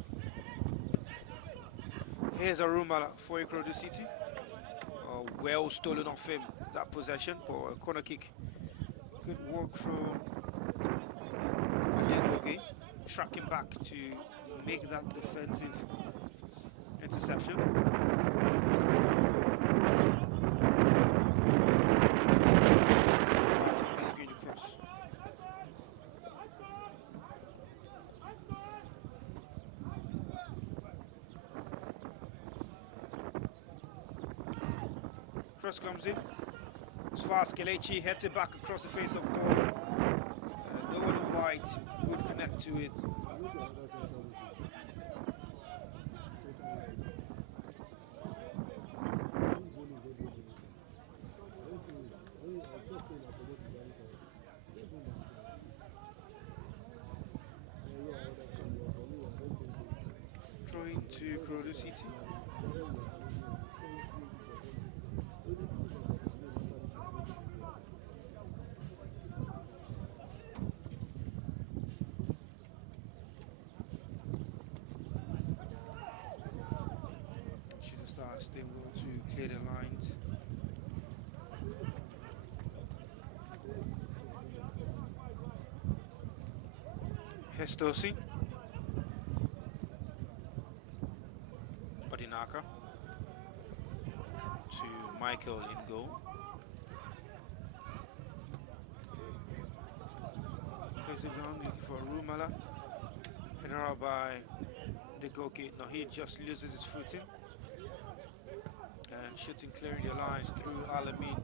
Here's Arumala for Ikorodu City. Well stolen off him, that possession, but a corner kick. Good work from Adegoke, tracking back to make that defensive interception. He's going to cross. Cross comes in. It's fast. Kelechi heads it back across the face of goal. No one in white would connect to it. Throwing to Ikorodu City. They will to clear the lines. Here's Tosin. Odinaka to Michael in goal. Plays it down, looking for Rumala. Headed out by the goalkeeper. Now he just loses his footing. And shooting, clearing the lines through Alamin.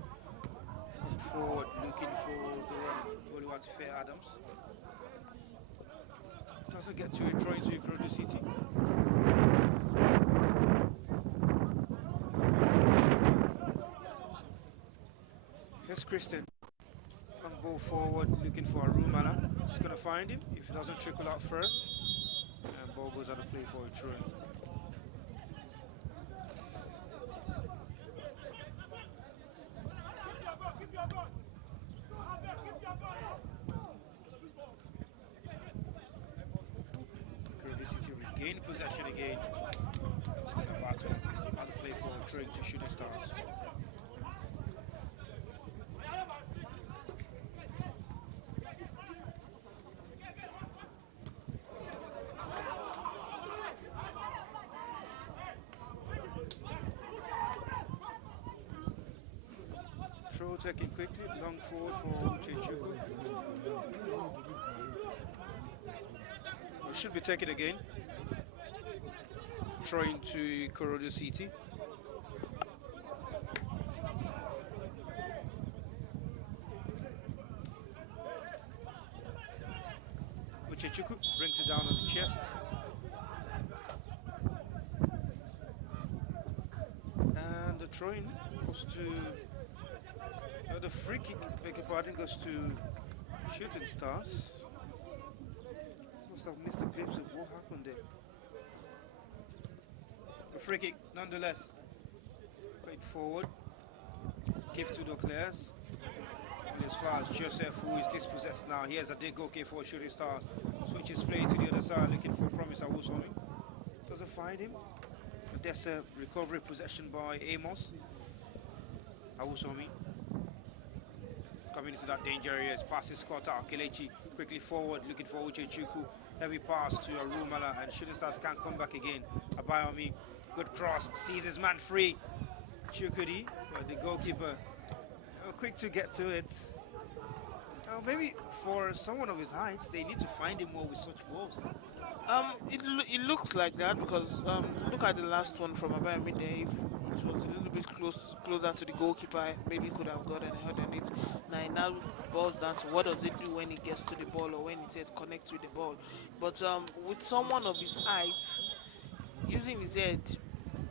Forward, looking for the run. Valuejet Cup Adams. Doesn't get to it, trying to Ikorodu City. Here's Christian. Long ball forward, looking for Arumala. She's going to find him if he doesn't trickle out first. And ball goes on the play for a try. Gain possession again. The battle. Now the play for trying to Shooting Stars. Throw taking quickly, long forward for Chechuku. We should be taking again. Throwing to Ikorodu City. Uchechuku brings it down on the chest. And the throw-in goes to the free kick, beg your pardon, goes to Shooting Stars. Must have missed a glimpse of what happened there. A free kick, nonetheless. Played forward. Give to Doclaires. As far as Joseph, who is dispossessed now. Here's a dig okay for Shooting Stars. Switches play to the other side, looking for Promise Awusomi. Doesn't find him. But there's a recovery possession by Amos. Awusomi. Coming into that danger area. His pass is caught out. Kelechi quickly forward, looking for Uchechuku. Heavy pass to Arumala, and Shooting Stars can't come back again. Abayomi, good cross, sees his man free. Chukudi, but the goalkeeper, quick to get to it. Maybe for someone of his height, they need to find him more with such balls. It looks like that because look at the last one from Abayami there. If it was a little bit closer to the goalkeeper, maybe he could have gotten a head on it. Now it now boils down to what does it do when it gets to the ball or when it says connects with the ball. But with someone of his height, using his head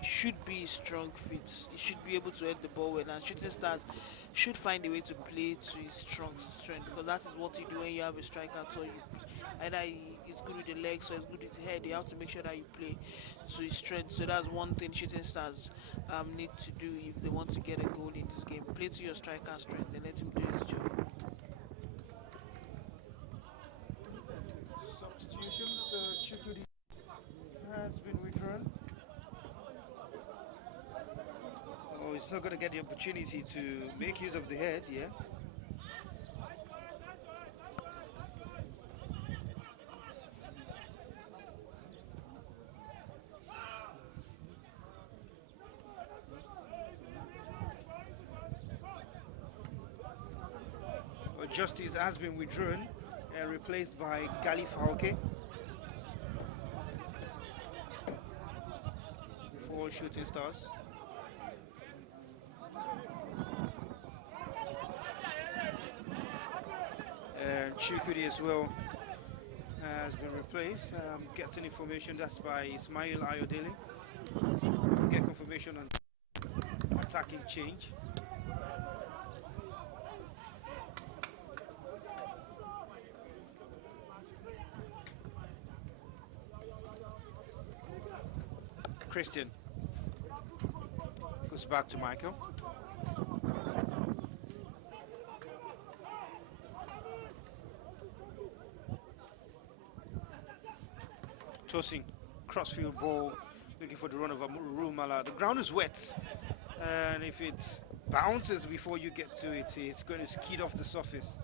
should be a strong fit. He should be able to head the ball well, and shooting stars should find a way to play to his strong strength because that is what you do when you have a striker. So you either he is good with the legs or he's good with the head. You have to make sure that you play to his strength. So that's one thing shooting stars need to do if they want to get a goal in this game. Play to your striker strength and let him do his job. Substitutions. Chukudi has been withdrawn. Oh, he's not going to get the opportunity to make use of the head, yeah. But Justice has been withdrawn and replaced by Gali Fauke for Shooting Stars. And Chukudi as well has been replaced. Getting information that's by Ismail Ayodele. Get confirmation on attacking change. Christian goes back to Michael. Tossing crossfield ball, looking for the run of Rumala. The ground is wet, and if it bounces before you get to it, it's going to skid off the surface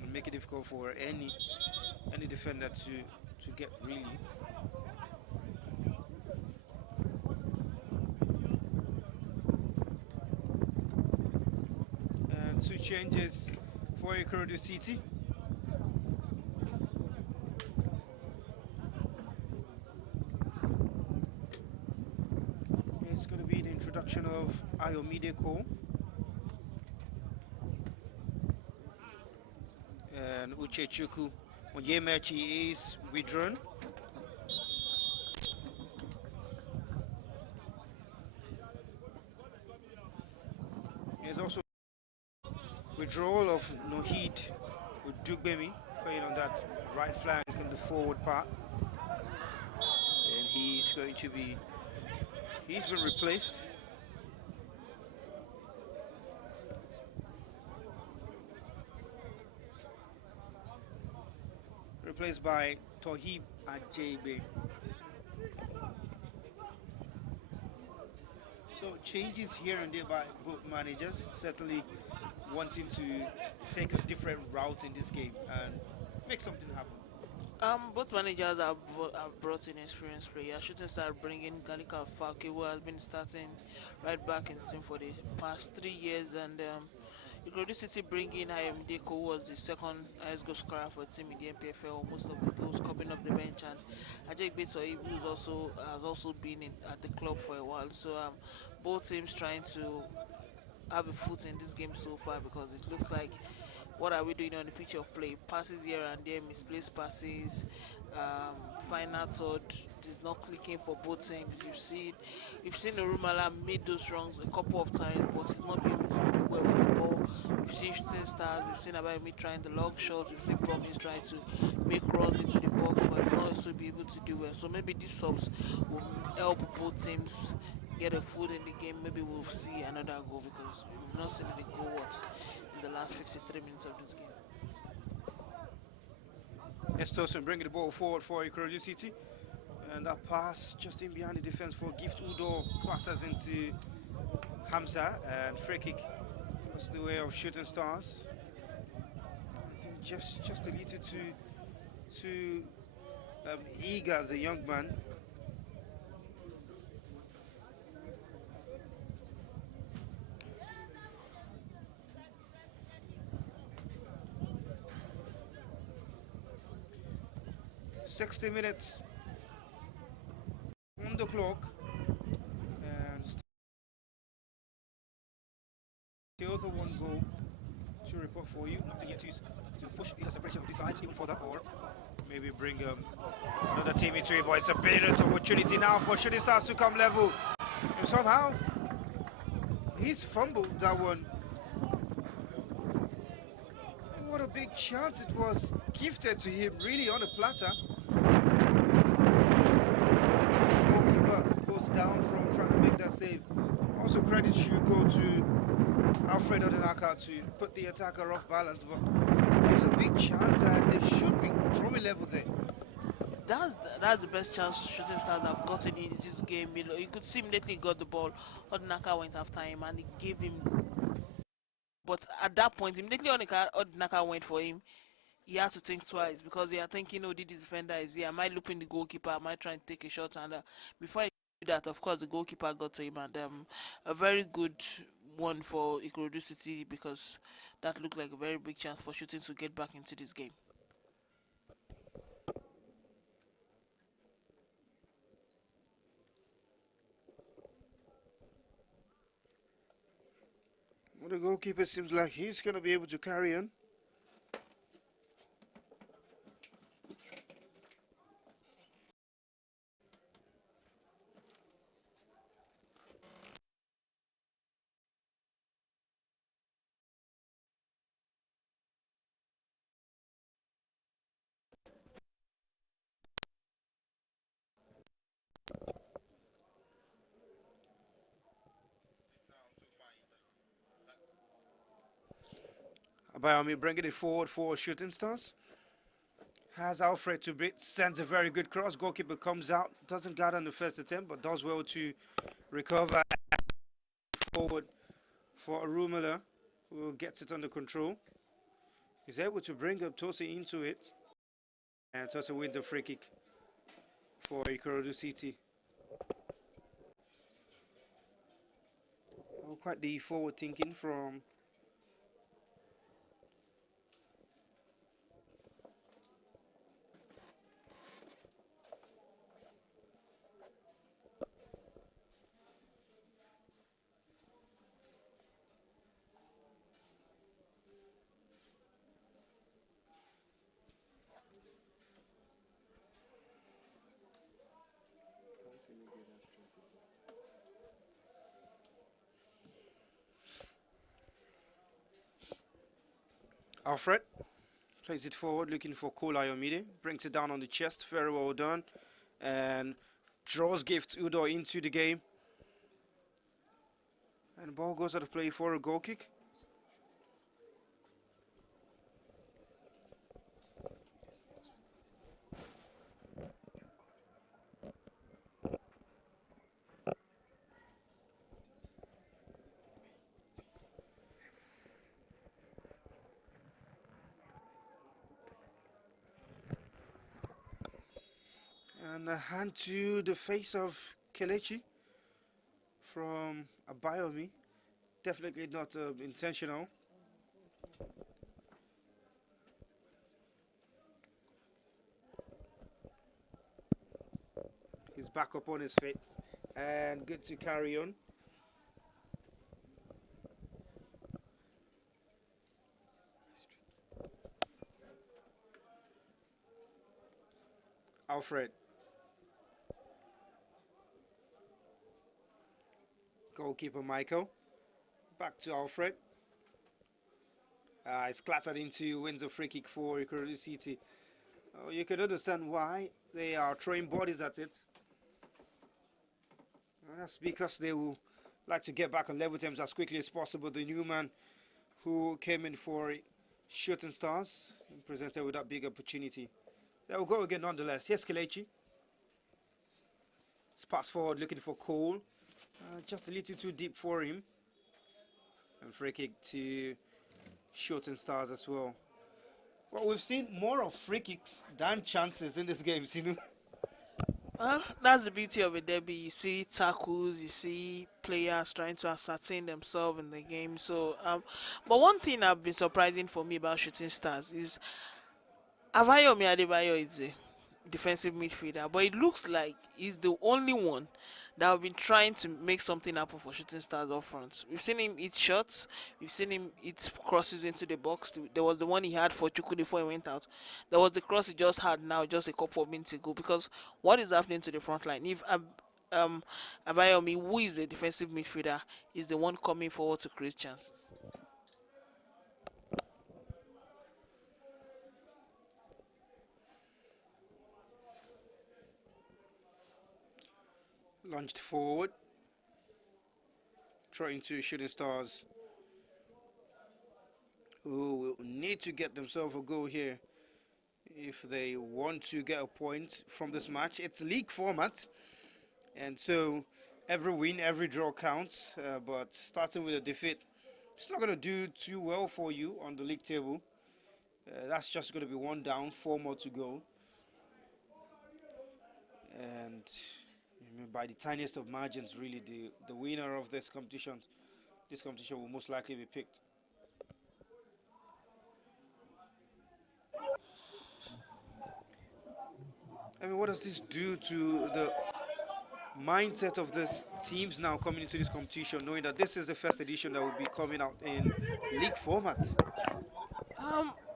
and make it difficult for any defender to get really. And two changes for Ikorodu City. It's going to be the introduction of Ayomide Cole and Uchechukwu Onyemechi is withdrawn. There's also withdrawal of Nohid Udugbemi playing on that right flank in the forward part, and he's been replaced. Replaced by Tohib Ajebe. So changes here and there by both managers, certainly wanting to take a different route in this game and make something happen. Both managers have brought in experienced players. Shooting Star bringing Galika Falke, who has been starting right back in the team for the past 3 years, and Ikorodu City bringing Hayem Deko, who was the second highest goal scorer for the team in the NPFL, most of the goals coming off the bench, and Ajay Beto, who has also been at the club for a while. So both teams trying to have a foot in this game so far because it looks like what are we doing on the pitch of play? Passes here and there, misplaced passes, final third is not clicking for both teams. You've seen Orumala made those runs a couple of times, but he's not been able to do well with the ball. We've seen Shooting Stars, we've seen Abayemi trying the long shot, we've seen Promise trying to make runs into the box, but not also be able to do well. So maybe these subs will help both teams get a foot in the game. Maybe we'll see another goal because we've not seen the goal in the last 53 minutes of this game. Estoson bringing the ball forward for Ikorodu City, and that pass just in behind the defense for Gift Udo clatters into Hamza, and free kick was the way of Shooting Stars. I think just a little too eager, the young man. 60 minutes on the clock, and still the one goal to report for you. Nothing yet to push the separation of these sides even further, or maybe bring another team into it. But it's a brilliant opportunity now for Shooting Stars to come level. And somehow he's fumbled that one. What a big chance it was gifted to him, really on a platter. Goalkeeper goes down from trying to make that save. Also credit should go to Alfredo Denaka to put the attacker off balance, but it was a big chance and they should be throwing level there. That's the best chance Shooting Stars have gotten in this game. You could see immediately he got the ball. Odinaka went after him and he gave him. But at that point, immediately Odinaka went for him. He had to think twice because they are thinking, oh, the defender is here. Am I looping the goalkeeper? Am I trying to take a shot? And before he did that, of course, the goalkeeper got to him. And a very good one for Ikorodu City because that looked like a very big chance for Shooting to get back into this game. Well, the goalkeeper seems like he's going to be able to carry on. Abayomi bringing it forward for Shooting Stars. Has Alfred to beat, sends a very good cross. Goalkeeper comes out, doesn't get on the first attempt, but does well to recover forward for Arumala, who gets it under control. He's able to bring up Tosi into it, and Tosi wins a free kick for Ikorodu City. Oh, quite the forward thinking from Alfred. Plays it forward, looking for Cole Ayomide. Brings it down on the chest, very well done. And draws Gift Udo into the game. And the ball goes out of play for a goal kick. And a hand to the face of Kelechi from Abayomi. Definitely not intentional. He's back up on his feet and good to carry on. Alfred. Goalkeeper Michael. Back to Alfred. It's clattered into, wins a free kick for Ikorodu City. You can understand why they are throwing bodies at it. That's because they will like to get back on level terms as quickly as possible. The new man who came in for Shooting Stars presented with that big opportunity. They will go again nonetheless. Here's Kelechi. It's pass forward looking for Cole. Just a little too deep for him. And free kick to Shooting Stars as well. Well, we've seen more of free kicks than chances in this game, you know. That's the beauty of a derby. You see tackles, you see players trying to ascertain themselves in the game. So, but one thing I've been surprising for me about Shooting Stars is Avayomi Adebayo Idze. defensive midfielder, but it looks like he's the only one that have been trying to make something happen for Shooting Stars up front. We've seen him hit shots, we've seen him hit crosses into the box. There was the one he had for Chuku before he went out. There was the cross he just had now, just a couple of minutes ago. Because what is happening to the front line? If Abayomi, who is a defensive midfielder, is the one coming forward to create chances. Launched forward, trying to Shooting Stars, who will need to get themselves a goal here if they want to get a point from this match. It's league format, and so every win, every draw counts. But starting with a defeat, it's not going to do too well for you on the league table. That's just going to be one down, four more to go. And by the tiniest of margins, really, the winner of this competition will most likely be picked. I mean, what does this do to the mindset of this teams now coming into this competition, knowing that this is the first edition that will be coming out in league format?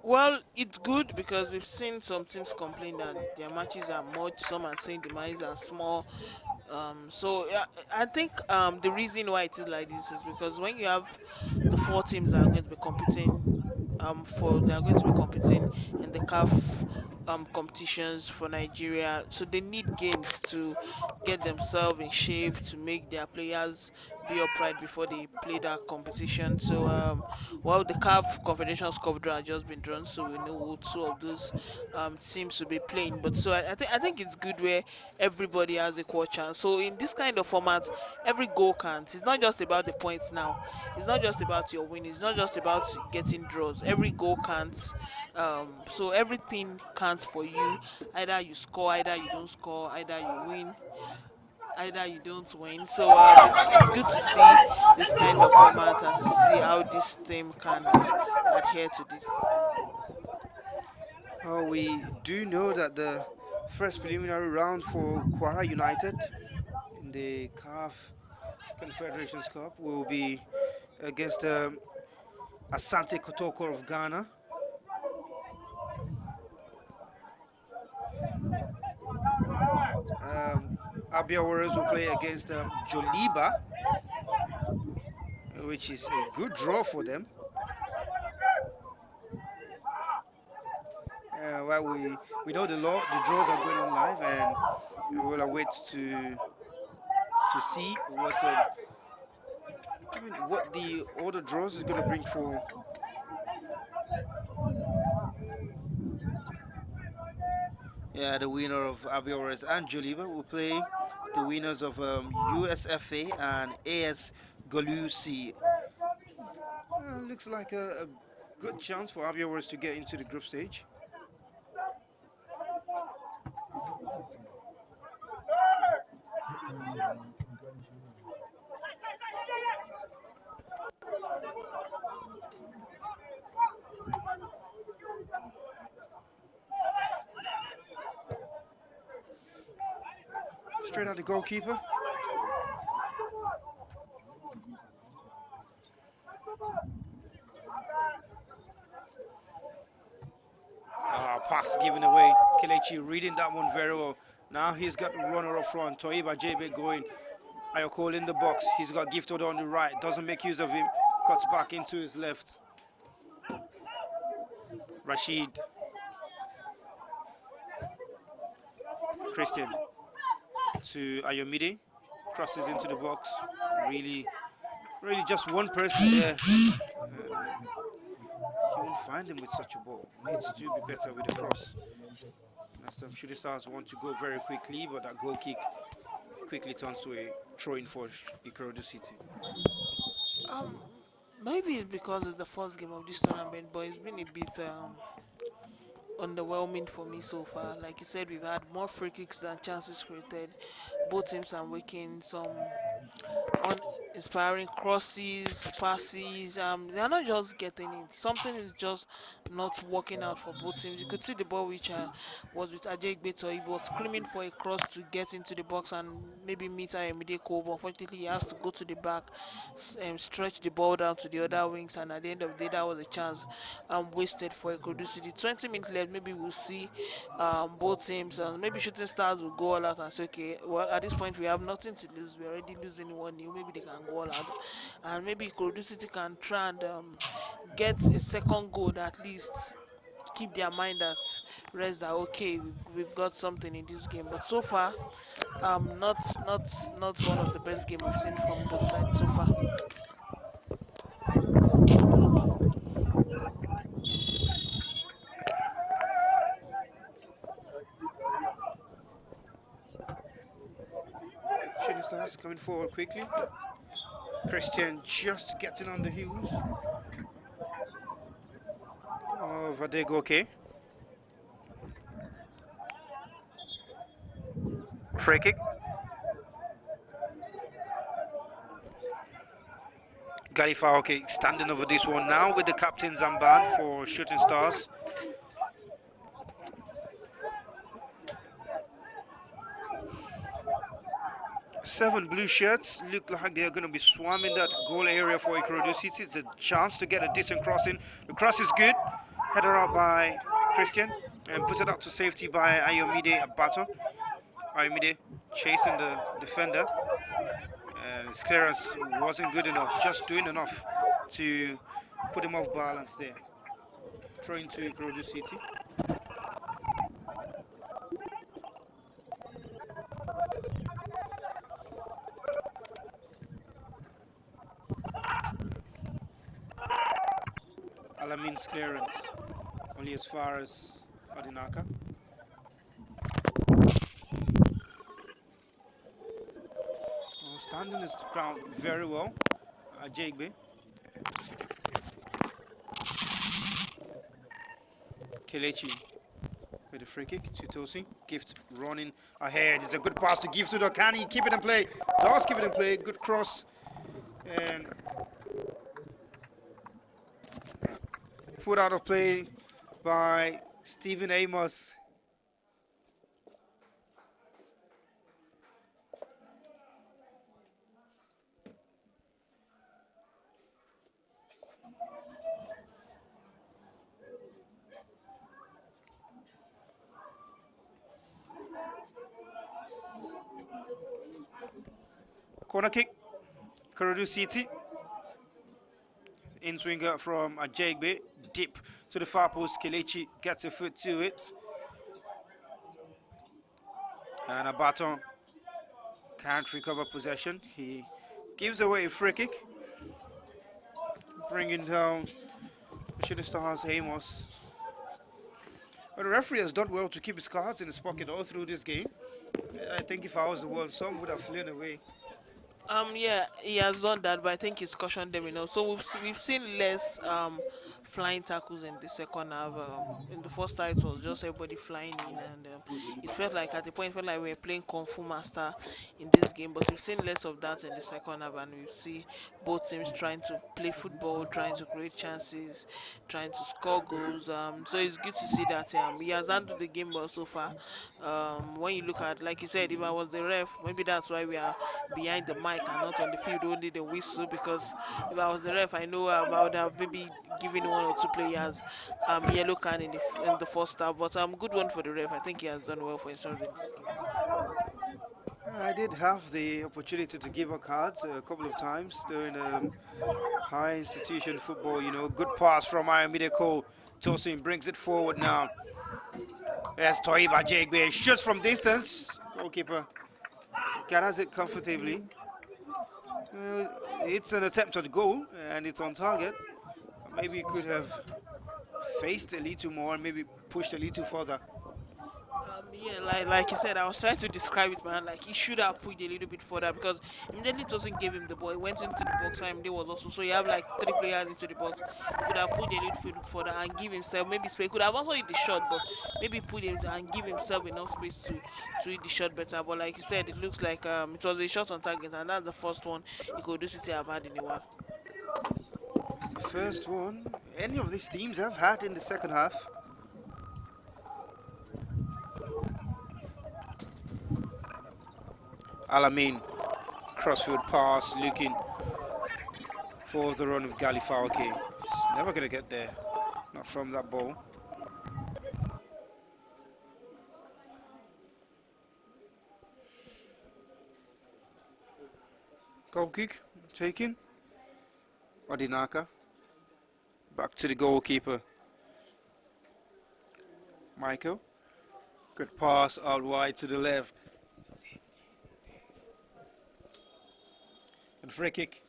Well, it's good because we've seen some teams complain that their matches are much. Some are saying the matches are small. So yeah, I think the reason why it is like this is because when you have the four teams that are going to be competing, they are going to be competing in the CAF competitions for Nigeria. So they need games to get themselves in shape, to make their players be upright before they play that competition. So well, the CAF Confederations Cup draw has just been drawn, so we know who two of those teams to be playing. But so I think it's good where everybody has equal chance. So in this kind of format, every goal counts. It's not just about the points now. It's not just about your win. It's not just about getting draws. Every goal counts. So everything counts for you. Either you score, either you don't score, either you win, either you don't win. So it's good to see this kind of format and to see how this team can adhere to this. We do know that the first preliminary round for Kwara United in the CAF Confederations Cup will be against Asante Kotoko of Ghana. Abia Warriors will play against Joliba, which is a good draw for them. While we know the draws are going on live, and we will await to see what the order draws is going to bring for. Yeah, the winner of Abia Warriors and Joliba will play the winners of USFA and AS Golusi. Looks like a good chance for Abia Warriors to get into the group stage. Straight out the goalkeeper. Pass given away. Kelechi reading that one very well. Now he's got the runner up front. Toiba JB going. Ayoko in the box. He's got Gifted on the right. Doesn't make use of him. Cuts back into his left. Rashid. Christian to Ayomide. Crosses into the box. Really just one person there. He won't find him with such a ball. Needs to be better with the cross. Last time Shooting Stars want to go very quickly, but that goal kick quickly turns to a throw-in for Ikorodu City. Um, Maybe it's because it's the first game of this tournament, but it's been a bit underwhelming for me so far. Like you said, we've had more free kicks than chances created. Both teams are making some on inspiring crosses, passes. They're not just getting it. Something is just not working out for both teams. You could see the ball which was with Ajay Beto. He was screaming for a cross to get into the box and maybe meet Ayomide Cole. But unfortunately, he has to go to the back, stretch the ball down to the other wings, and at the end of the day, that was a chance wasted for Ikorodu City. 20 minutes left. Maybe we'll see both teams. Maybe Shooting Stars will go all out and say, okay, well, at this point we have nothing to lose. We're already losing 1-0. Maybe they can go all out, and maybe Ikorodu City can try and get a second goal that at least keep their mind at rest that okay we've got something in this game. But so far, not one of the best game we've seen from both sides so far. Shooting Stars coming forward quickly. Christian just getting on the heels of Adego. Okay. Free kick. Galifa, okay, standing over this one now with the captain's armband for Shooting Stars. Seven blue shirts look like they're going to be swarming that goal area for Ikorodu City. It's a chance to get a decent crossing. The cross is good. Headed out by Christian and put it out to safety by Ayomide Abato. Ayomide chasing the defender. And his clearance wasn't good enough, just doing enough to put him off balance there. Throwing to Ikorodu City. Alamin's clearance only as far as Adinaka. Oh, standing his ground very well. Jagbe. Kelechi with a free kick to Tosi. Gift running ahead. It's a good pass to give to Dokani. Keep it in play. Does keep it in play. Good cross. And put out of play by Stephen Amos. Corner kick, Ikorodu City. In swinger from Ajegbe, deep to the far post. Kelechi gets a foot to it. And Abaton can't recover possession. He gives away a free kick, bringing down Shooting Stars Amos. But the referee has done well to keep his cards in his pocket all through this game. I think if I was the one, some would have flown away. Yeah, he has done that, but I think he's cautioned them enough. So we've seen less flying tackles in the second half. In the first half, it was just everybody flying in, and it felt like at the point, it felt like we were playing Kung Fu Master in this game. But we've seen less of that in the second half, and we see both teams trying to play football, trying to create chances, trying to score goals. So it's good to see that he has handled the game well so far. When you look at, like you said, if I was the ref, maybe that's why we are behind the mic and not on the field, only the whistle. Because if I was the ref, I know I would have maybe given one or two players yellow card in the first half. But good one for the ref. I think he has done well for himself in this game. I did have the opportunity to give her cards a couple of times during high institution football. You know, good pass from Ayomide Cole. Tosin brings it forward now. There's Toiba Jegbe, shoots from distance. Goalkeeper gathers it comfortably. It's an attempt at goal and it's on target. Maybe you could have faced a little more and maybe pushed a little further. Yeah, like you said, I was trying to describe it, man. Like he should have pushed a little bit further because immediately Tosin gave him the ball. He went into the box and there was also so you have like three players into the box. He could have pushed a little bit further and give himself maybe space. He could have also hit the shot, but maybe put him and give himself enough space to hit the shot better. But like you said, it looks like it was a shot on target, and that's the first one Ikorodu City have had in a while. The first one any of these teams have had in the second half. Alamin, crossfield pass, looking for the run of Galifalke. Never going to get there, not from that ball. Goal kick, taken. Odinaka, back to the goalkeeper. Michael, good pass out wide to the left. And free kick.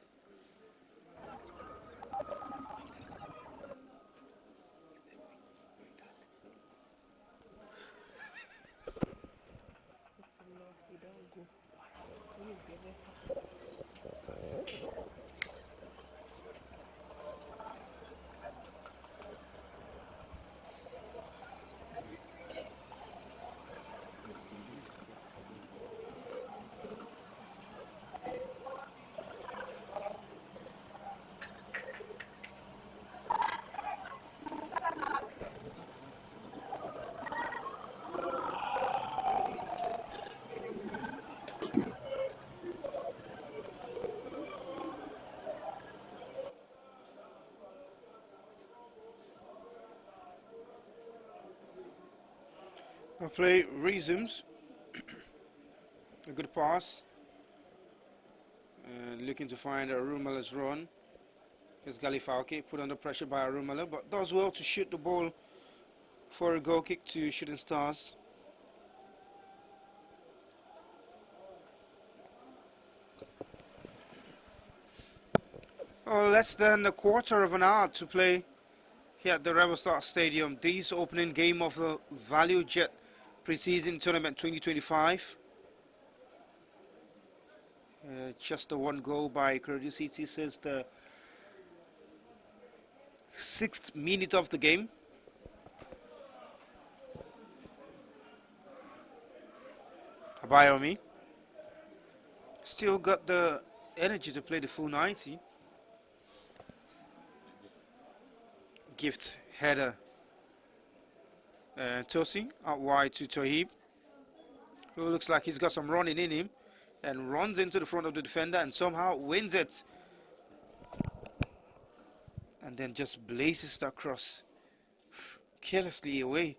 The play resumes. A good pass. Looking to find Arumala's run. Here's Galifalke, put under pressure by Arumala, but does well to shoot the ball for a goal kick to Shooting Stars. Oh, less than a quarter of an hour to play here at the Rebel Star Stadium. This opening game of the Valuejet Preseason Tournament 2025. Just a one goal by Ikorodu City since the 6th minute of the game. Abayomi still got the energy to play the full 90. Gift header. Tosi out wide to Tohib, who looks like he's got some running in him, and runs into the front of the defender and somehow wins it. And then just blazes that cross carelessly away.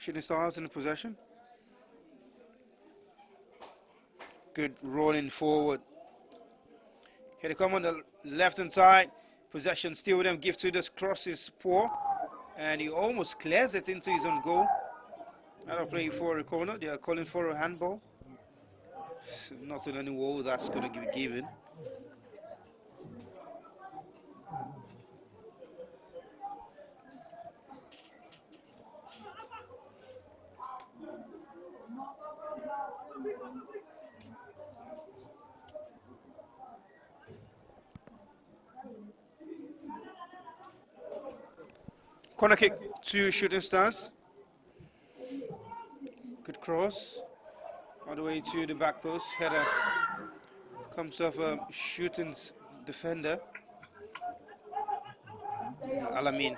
Shooting Stars in the possession. Good rolling forward. Here they come on the left hand side. Possession still with them. Gift to this cross is poor. And he almost clears it into his own goal. Now playing for a corner. They are calling for a handball. Not in any wall that's going to be given. Corner kick to Shooting Stars. Good cross. All the way to the back post. Header comes off a Shooting's defender. Alamin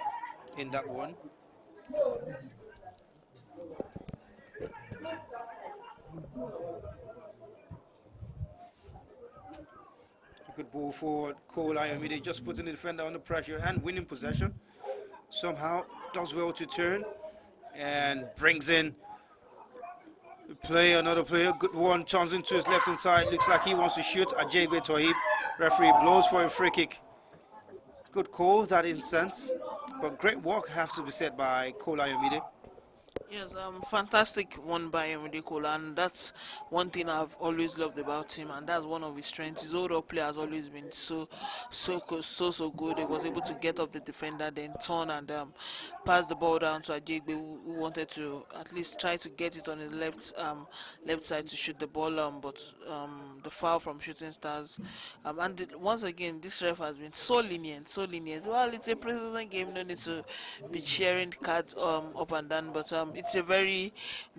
in that one. A good ball forward. Cole Ayomide just putting the defender under pressure and winning possession. Somehow does well to turn and brings in the player, another player. Good one, turns into his left hand side. Looks like he wants to shoot. Ajaybe Tohib. Referee blows for a free kick. Good call that instance, but great work has to be said by Cole Ayomide. Yes, fantastic one by Emredikola, and that's one thing I've always loved about him, and that's one of his strengths. His hold-up play has always been so good. He was able to get off the defender, then turn and pass the ball down to Ajigbe, who wanted to at least try to get it on his left side to shoot the ball, but the foul from Shooting Stars, once again this ref has been so lenient, so lenient. Well, it's a preseason game, no need to be sharing cards up and down, but it's a very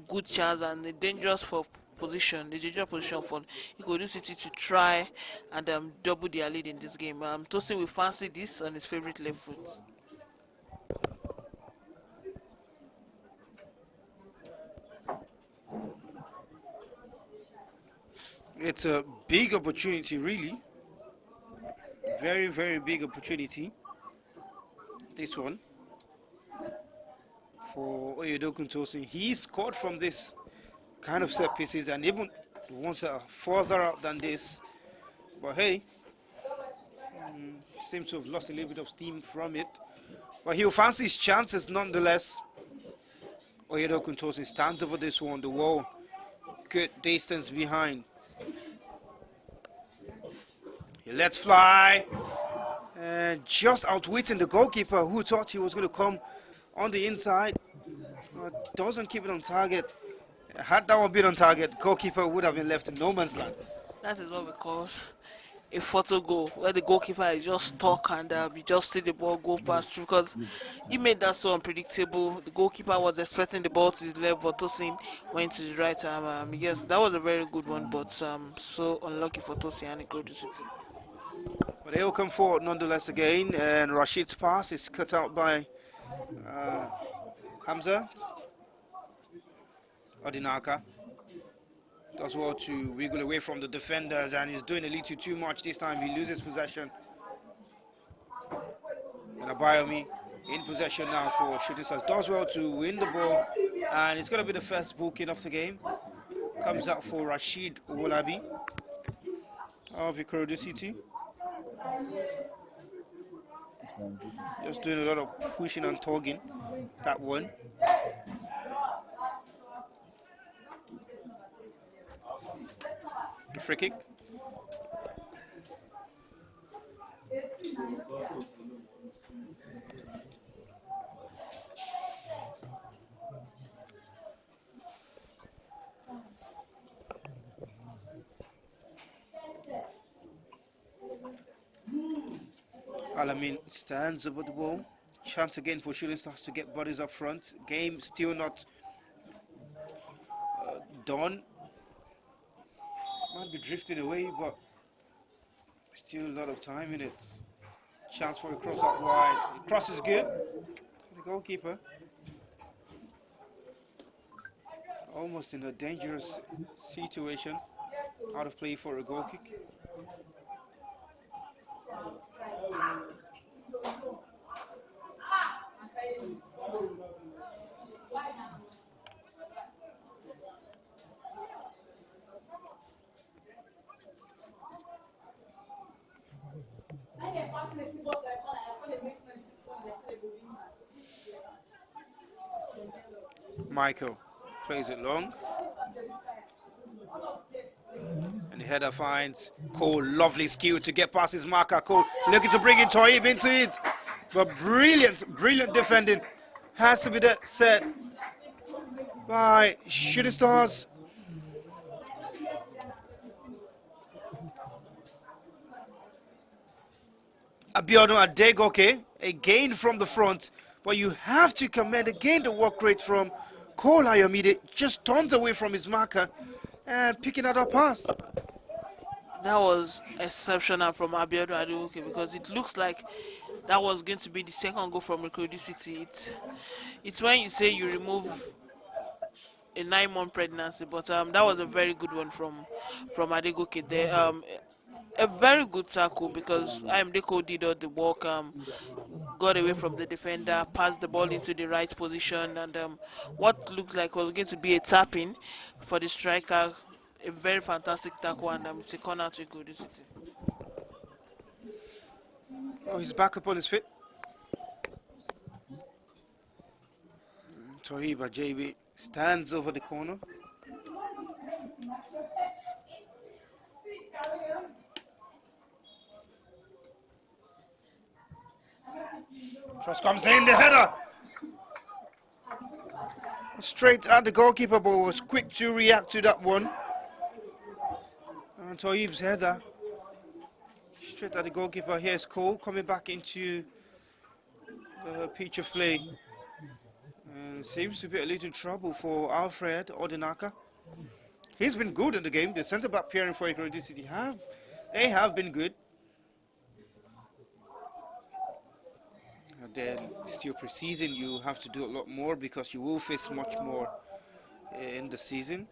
good chance and a dangerous for position, the dangerous position for Ikorodu City to try and double their lead in this game. Tosin will fancy this on his favorite left foot. It's a big opportunity, really. Very, very big opportunity. This one for Oyedokun Tosin. He scored from this kind of set pieces and even the ones that are further out than this. But hey, seems to have lost a little bit of steam from it. But he'll fancy his chances nonetheless. Oyedokun Tosin stands over this one, the wall. Good distance behind. He lets fly. And just outwitting the goalkeeper who thought he was going to come on the inside. Doesn't keep it on target. Had that one been on target, goalkeeper would have been left in no man's land. That is what we call a photo goal, where the goalkeeper is just stuck and you just see the ball go past through, because he made that so unpredictable. The goalkeeper was expecting the ball to his left, but Tosin went to the right. Yes, that was a very good one, but so unlucky for Tosin and Ikorodu City. But they'll come forward nonetheless again, and Rashid's pass is cut out by Hamza Odinaka. Does well to wiggle away from the defenders, and he's doing a little too much this time. He loses possession. And Abayomi in possession now for Shooting Stars. Does well to win the ball, and it's going to be the first booking of the game. Comes out for Rashid Owolabi of Ikorodu City. Just doing a lot of pushing and tugging. That one. The free kick. Alamin stands over the ball. Chance again for Shooting Stars to get bodies up front. Game still not done. Might be drifting away, but still a lot of time in it. Chance for a cross out wide. The cross is good. The goalkeeper almost in a dangerous situation. Out of play for a goal kick. Michael plays it long. And the header finds Cole. Lovely skill to get past his marker. Cole looking to bring in Toib into it. But brilliant, brilliant defending has to be said by Shooting Stars. Abiodun Adegoke, again from the front, but you have to commend again the work rate from Cole Ayomide. Just turns away from his marker and picking out a pass. That was exceptional from Abiodun Adegoke, because it looks like that was going to be the second goal from Ikorodu City. It's when you say you remove a 9-month pregnancy, but that was a very good one from Adegoke there. A very good tackle, because Imdeko did all the work, got away from the defender, passed the ball into the right position, and what looked like was going to be a tap-in for the striker. A very fantastic tackle, and it's a corner to Ikorodu City. Oh, he's back up on his feet. Tohiba JB Stands over the corner. Cross comes in, the header. Straight at the goalkeeper, but was quick to react to that one. And Toyib's header. Straight at the goalkeeper. Here's Cole coming back into the pitch of play. And seems to be a little trouble for Alfred Odinaka. He's been good in the game. The centre back pairing for Ikorodu City have been good. And then still pre-season, you have to do a lot more because you will face much more in the season.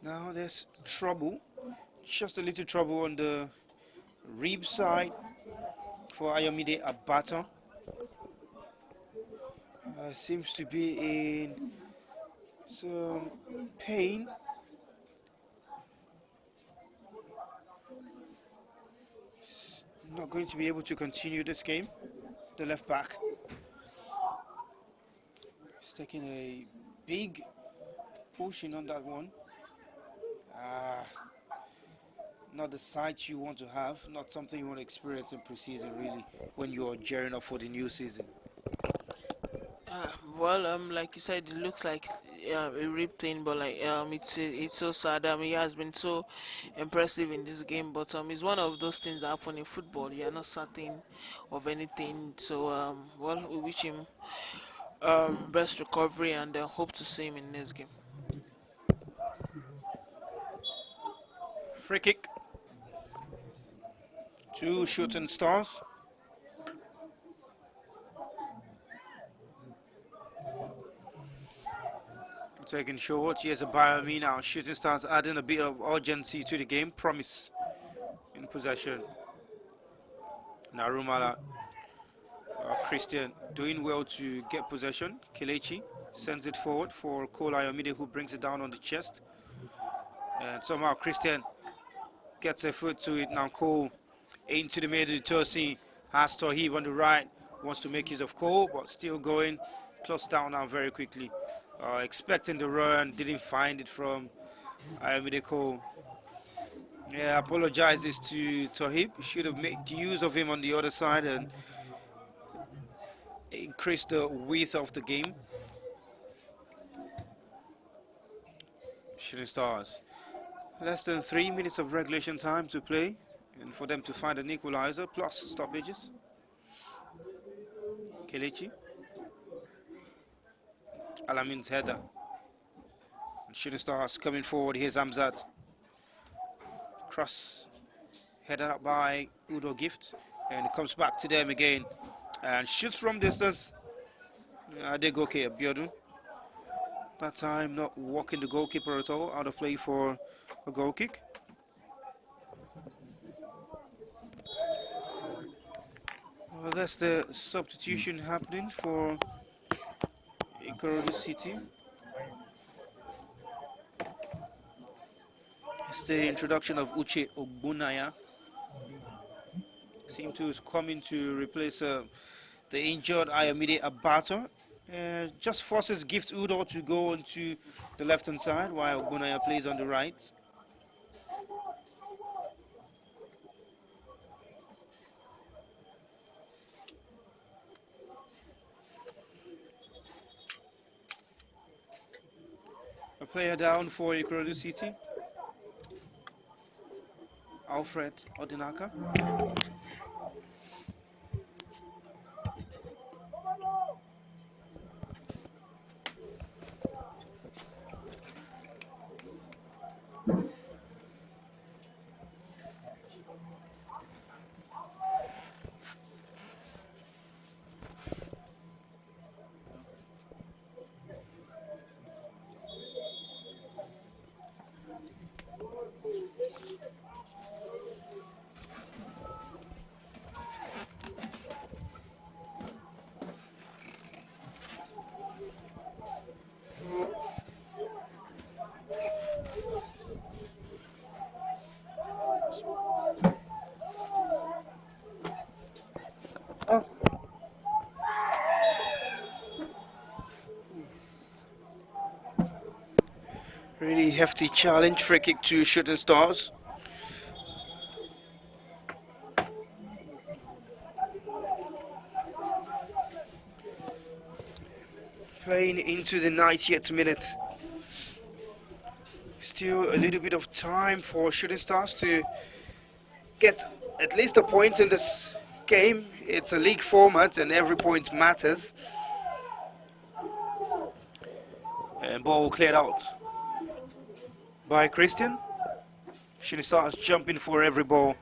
Now there's trouble, just a little trouble on the rib side for Ayomide Abata. Seems to be in some pain. Not going to be able to continue this game. The left back. He's taking a big pushing on that one. Not the sight you want to have, not something you want to experience in pre-season really when you're gearing up for the new season. Well, like you said, it looks like a rib thing, but like it's so sad. He has been so impressive in this game, but it's one of those things that happen in football. You are not certain of anything, so well, we wish him best recovery and hope to see him in next game. Free kick. 2 shooting stars. Taking short. Here's a Bayami now. Shooting stars adding a bit of urgency to the game. Promise in possession. Narumala. Christian doing well to get possession. Kelechi sends it forward for Cole Ayomide, who brings it down on the chest. And somehow Christian gets a foot to it. Now Cole into the middle. Tosi has Tohib on the right. Wants to make use of Cole, but still going. Close down now very quickly. Expecting the run, didn't find it from Ayomide Cole. Yeah, apologizes to Tohib. Should have made use of him on the other side and increase the width of the game. Shooting stars. Less than 3 minutes of regulation time to play, and for them to find an equalizer plus stoppages. Kelechi. Alamin's header. Shooting stars coming forward. Here's Amzat. Cross. Headed up by Udo Gift. And it comes back to them again. And shoots from distance. Adegoke Abiodun. That time not walking the goalkeeper at all. Out of play for a goal kick. Well, that's the substitution happening for Ikorodu City. It's the introduction of Uche Ogbunaya. Seems to is coming to replace the injured Ayomide Abata. Just forces Gift Udo to go onto the left-hand side while Ogbunaya plays on the right. A player down for Ikorodu City. Alfred Odinaka. Really hefty challenge, free kick to Shooting Stars. Playing into the 90th minute. Still a little bit of time for Shooting Stars to get at least a point in this game. It's a league format and every point matters. And ball cleared out by Christian. Shooting Stars jumping for every ball.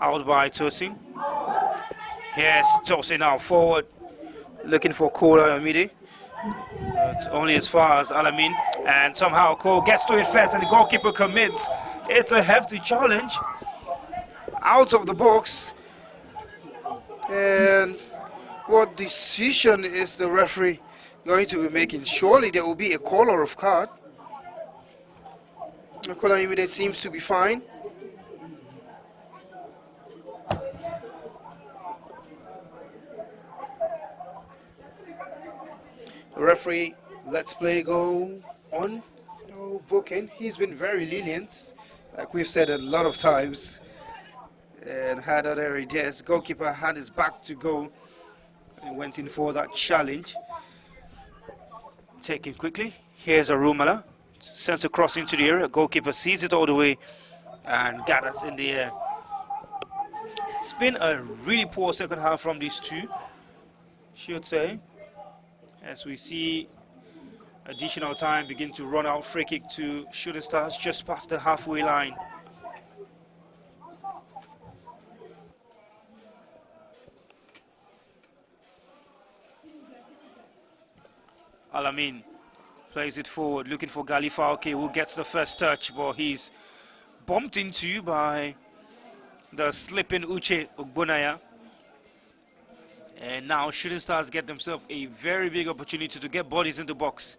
Out by Tosin. Yes, Tosin now forward. Looking for Kola Amidi. But only as far as Alamin. And somehow Cole gets to it first and the goalkeeper commits. It's a hefty challenge. Out of the box. And what decision is the referee going to be making? Surely there will be a color of card. Kola Amidi seems to be fine. The referee, let's play go on. No booking. He's been very lenient, like we've said a lot of times. And had other ideas. Goalkeeper had his back to goal and went in for that challenge. Taken quickly. Here's Arumala. Sends a cross into the area. Goalkeeper sees it all the way and gathers in the air. It's been a really poor second half from these two, should say. As we see additional time begin to run out, free kick to Shooting Stars just past the halfway line. Alamin plays it forward, looking for Galifalke, who gets the first touch, but he's bumped into by the slipping Uche Ogbonaya. And now Shooting Stars get themselves a very big opportunity to get bodies in the box.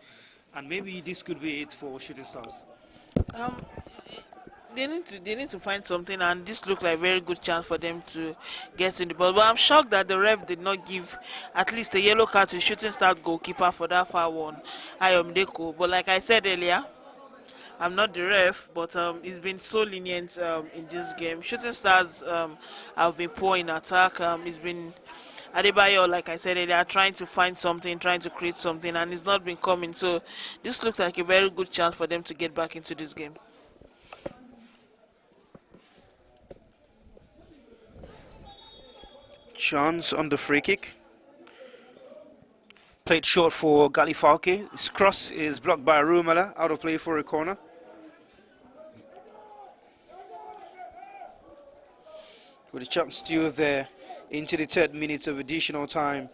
And maybe this could be it for Shooting Stars. They need to find something, and this looked like a very good chance for them to get in the ball. But I'm shocked that the ref did not give at least a yellow card to Shooting Stars goalkeeper for that foul one, Ayomdeko. But like I said earlier, I'm not the ref, but it's been so lenient in this game. Shooting Stars have been poor in attack. It's been Adebayo, like I said earlier, trying to find something, trying to create something, and it's not been coming. So this looks like a very good chance for them to get back into this game. Chance on the free kick. Played short for Galifalke. His cross is blocked by Rumala, out of play for a corner. With a chance still there into the 3rd minute of additional time.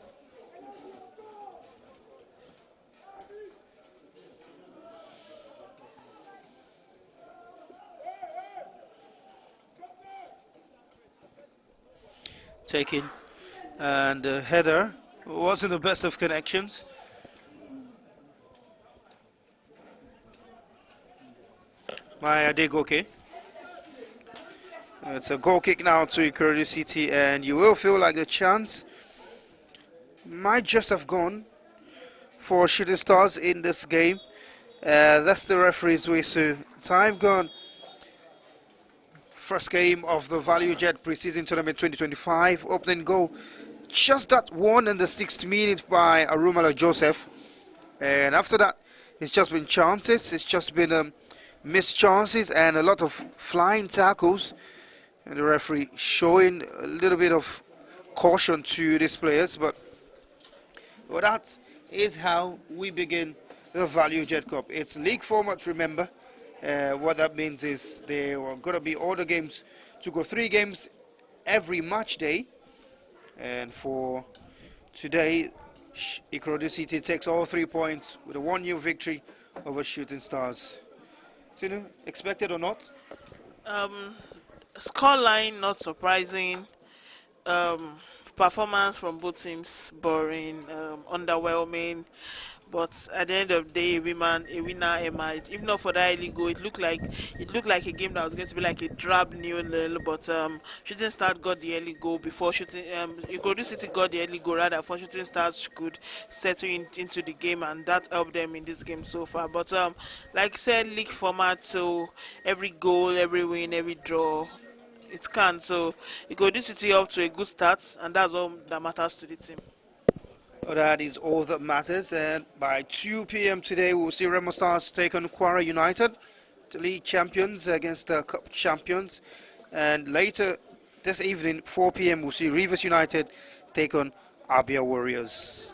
Taken, and the header wasn't the best of connections. By Adegoke. It's a goal kick now to Ikorodu City, and you will feel like the chance might just have gone for Shooting Stars in this game. That's the referee's whistle. Time gone. First game of the Valuejet Preseason Tournament 2025. Opening goal, just that one in the 6th minute by Arumala Joseph. And after that, it's just been chances. It's just been missed chances and a lot of flying tackles. And the referee showing a little bit of caution to these players. But well, that is how we begin the Valuejet Cup. It's league format, remember. What that means is there are going to be all the games to go 3 games every match day. And for today, Ikorodu City takes all 3 points with a 1-0 victory over Shooting Stars. Tinu, expected or not? Scoreline not surprising. performance from both teams boring, underwhelming. But at the end of the day, a winner emerged. If not for that early goal, it looked like a game that was going to be like a drab nil. But Shooting Stars got the early goal before shooting. Ikorodu City got the early goal rather before Shooting Stars could settle into the game, and that helped them in this game so far. But like I said, league format, so every goal, every win, every draw, it can. So Ikorodu City up to a good start, and that's all that matters to the team. Well, that is all that matters. And by 2 p.m. today, we'll see Remo Stars take on Kwara United, the league champions against the cup champions. And later this evening, 4 p.m., we'll see Rivers United take on Abia Warriors.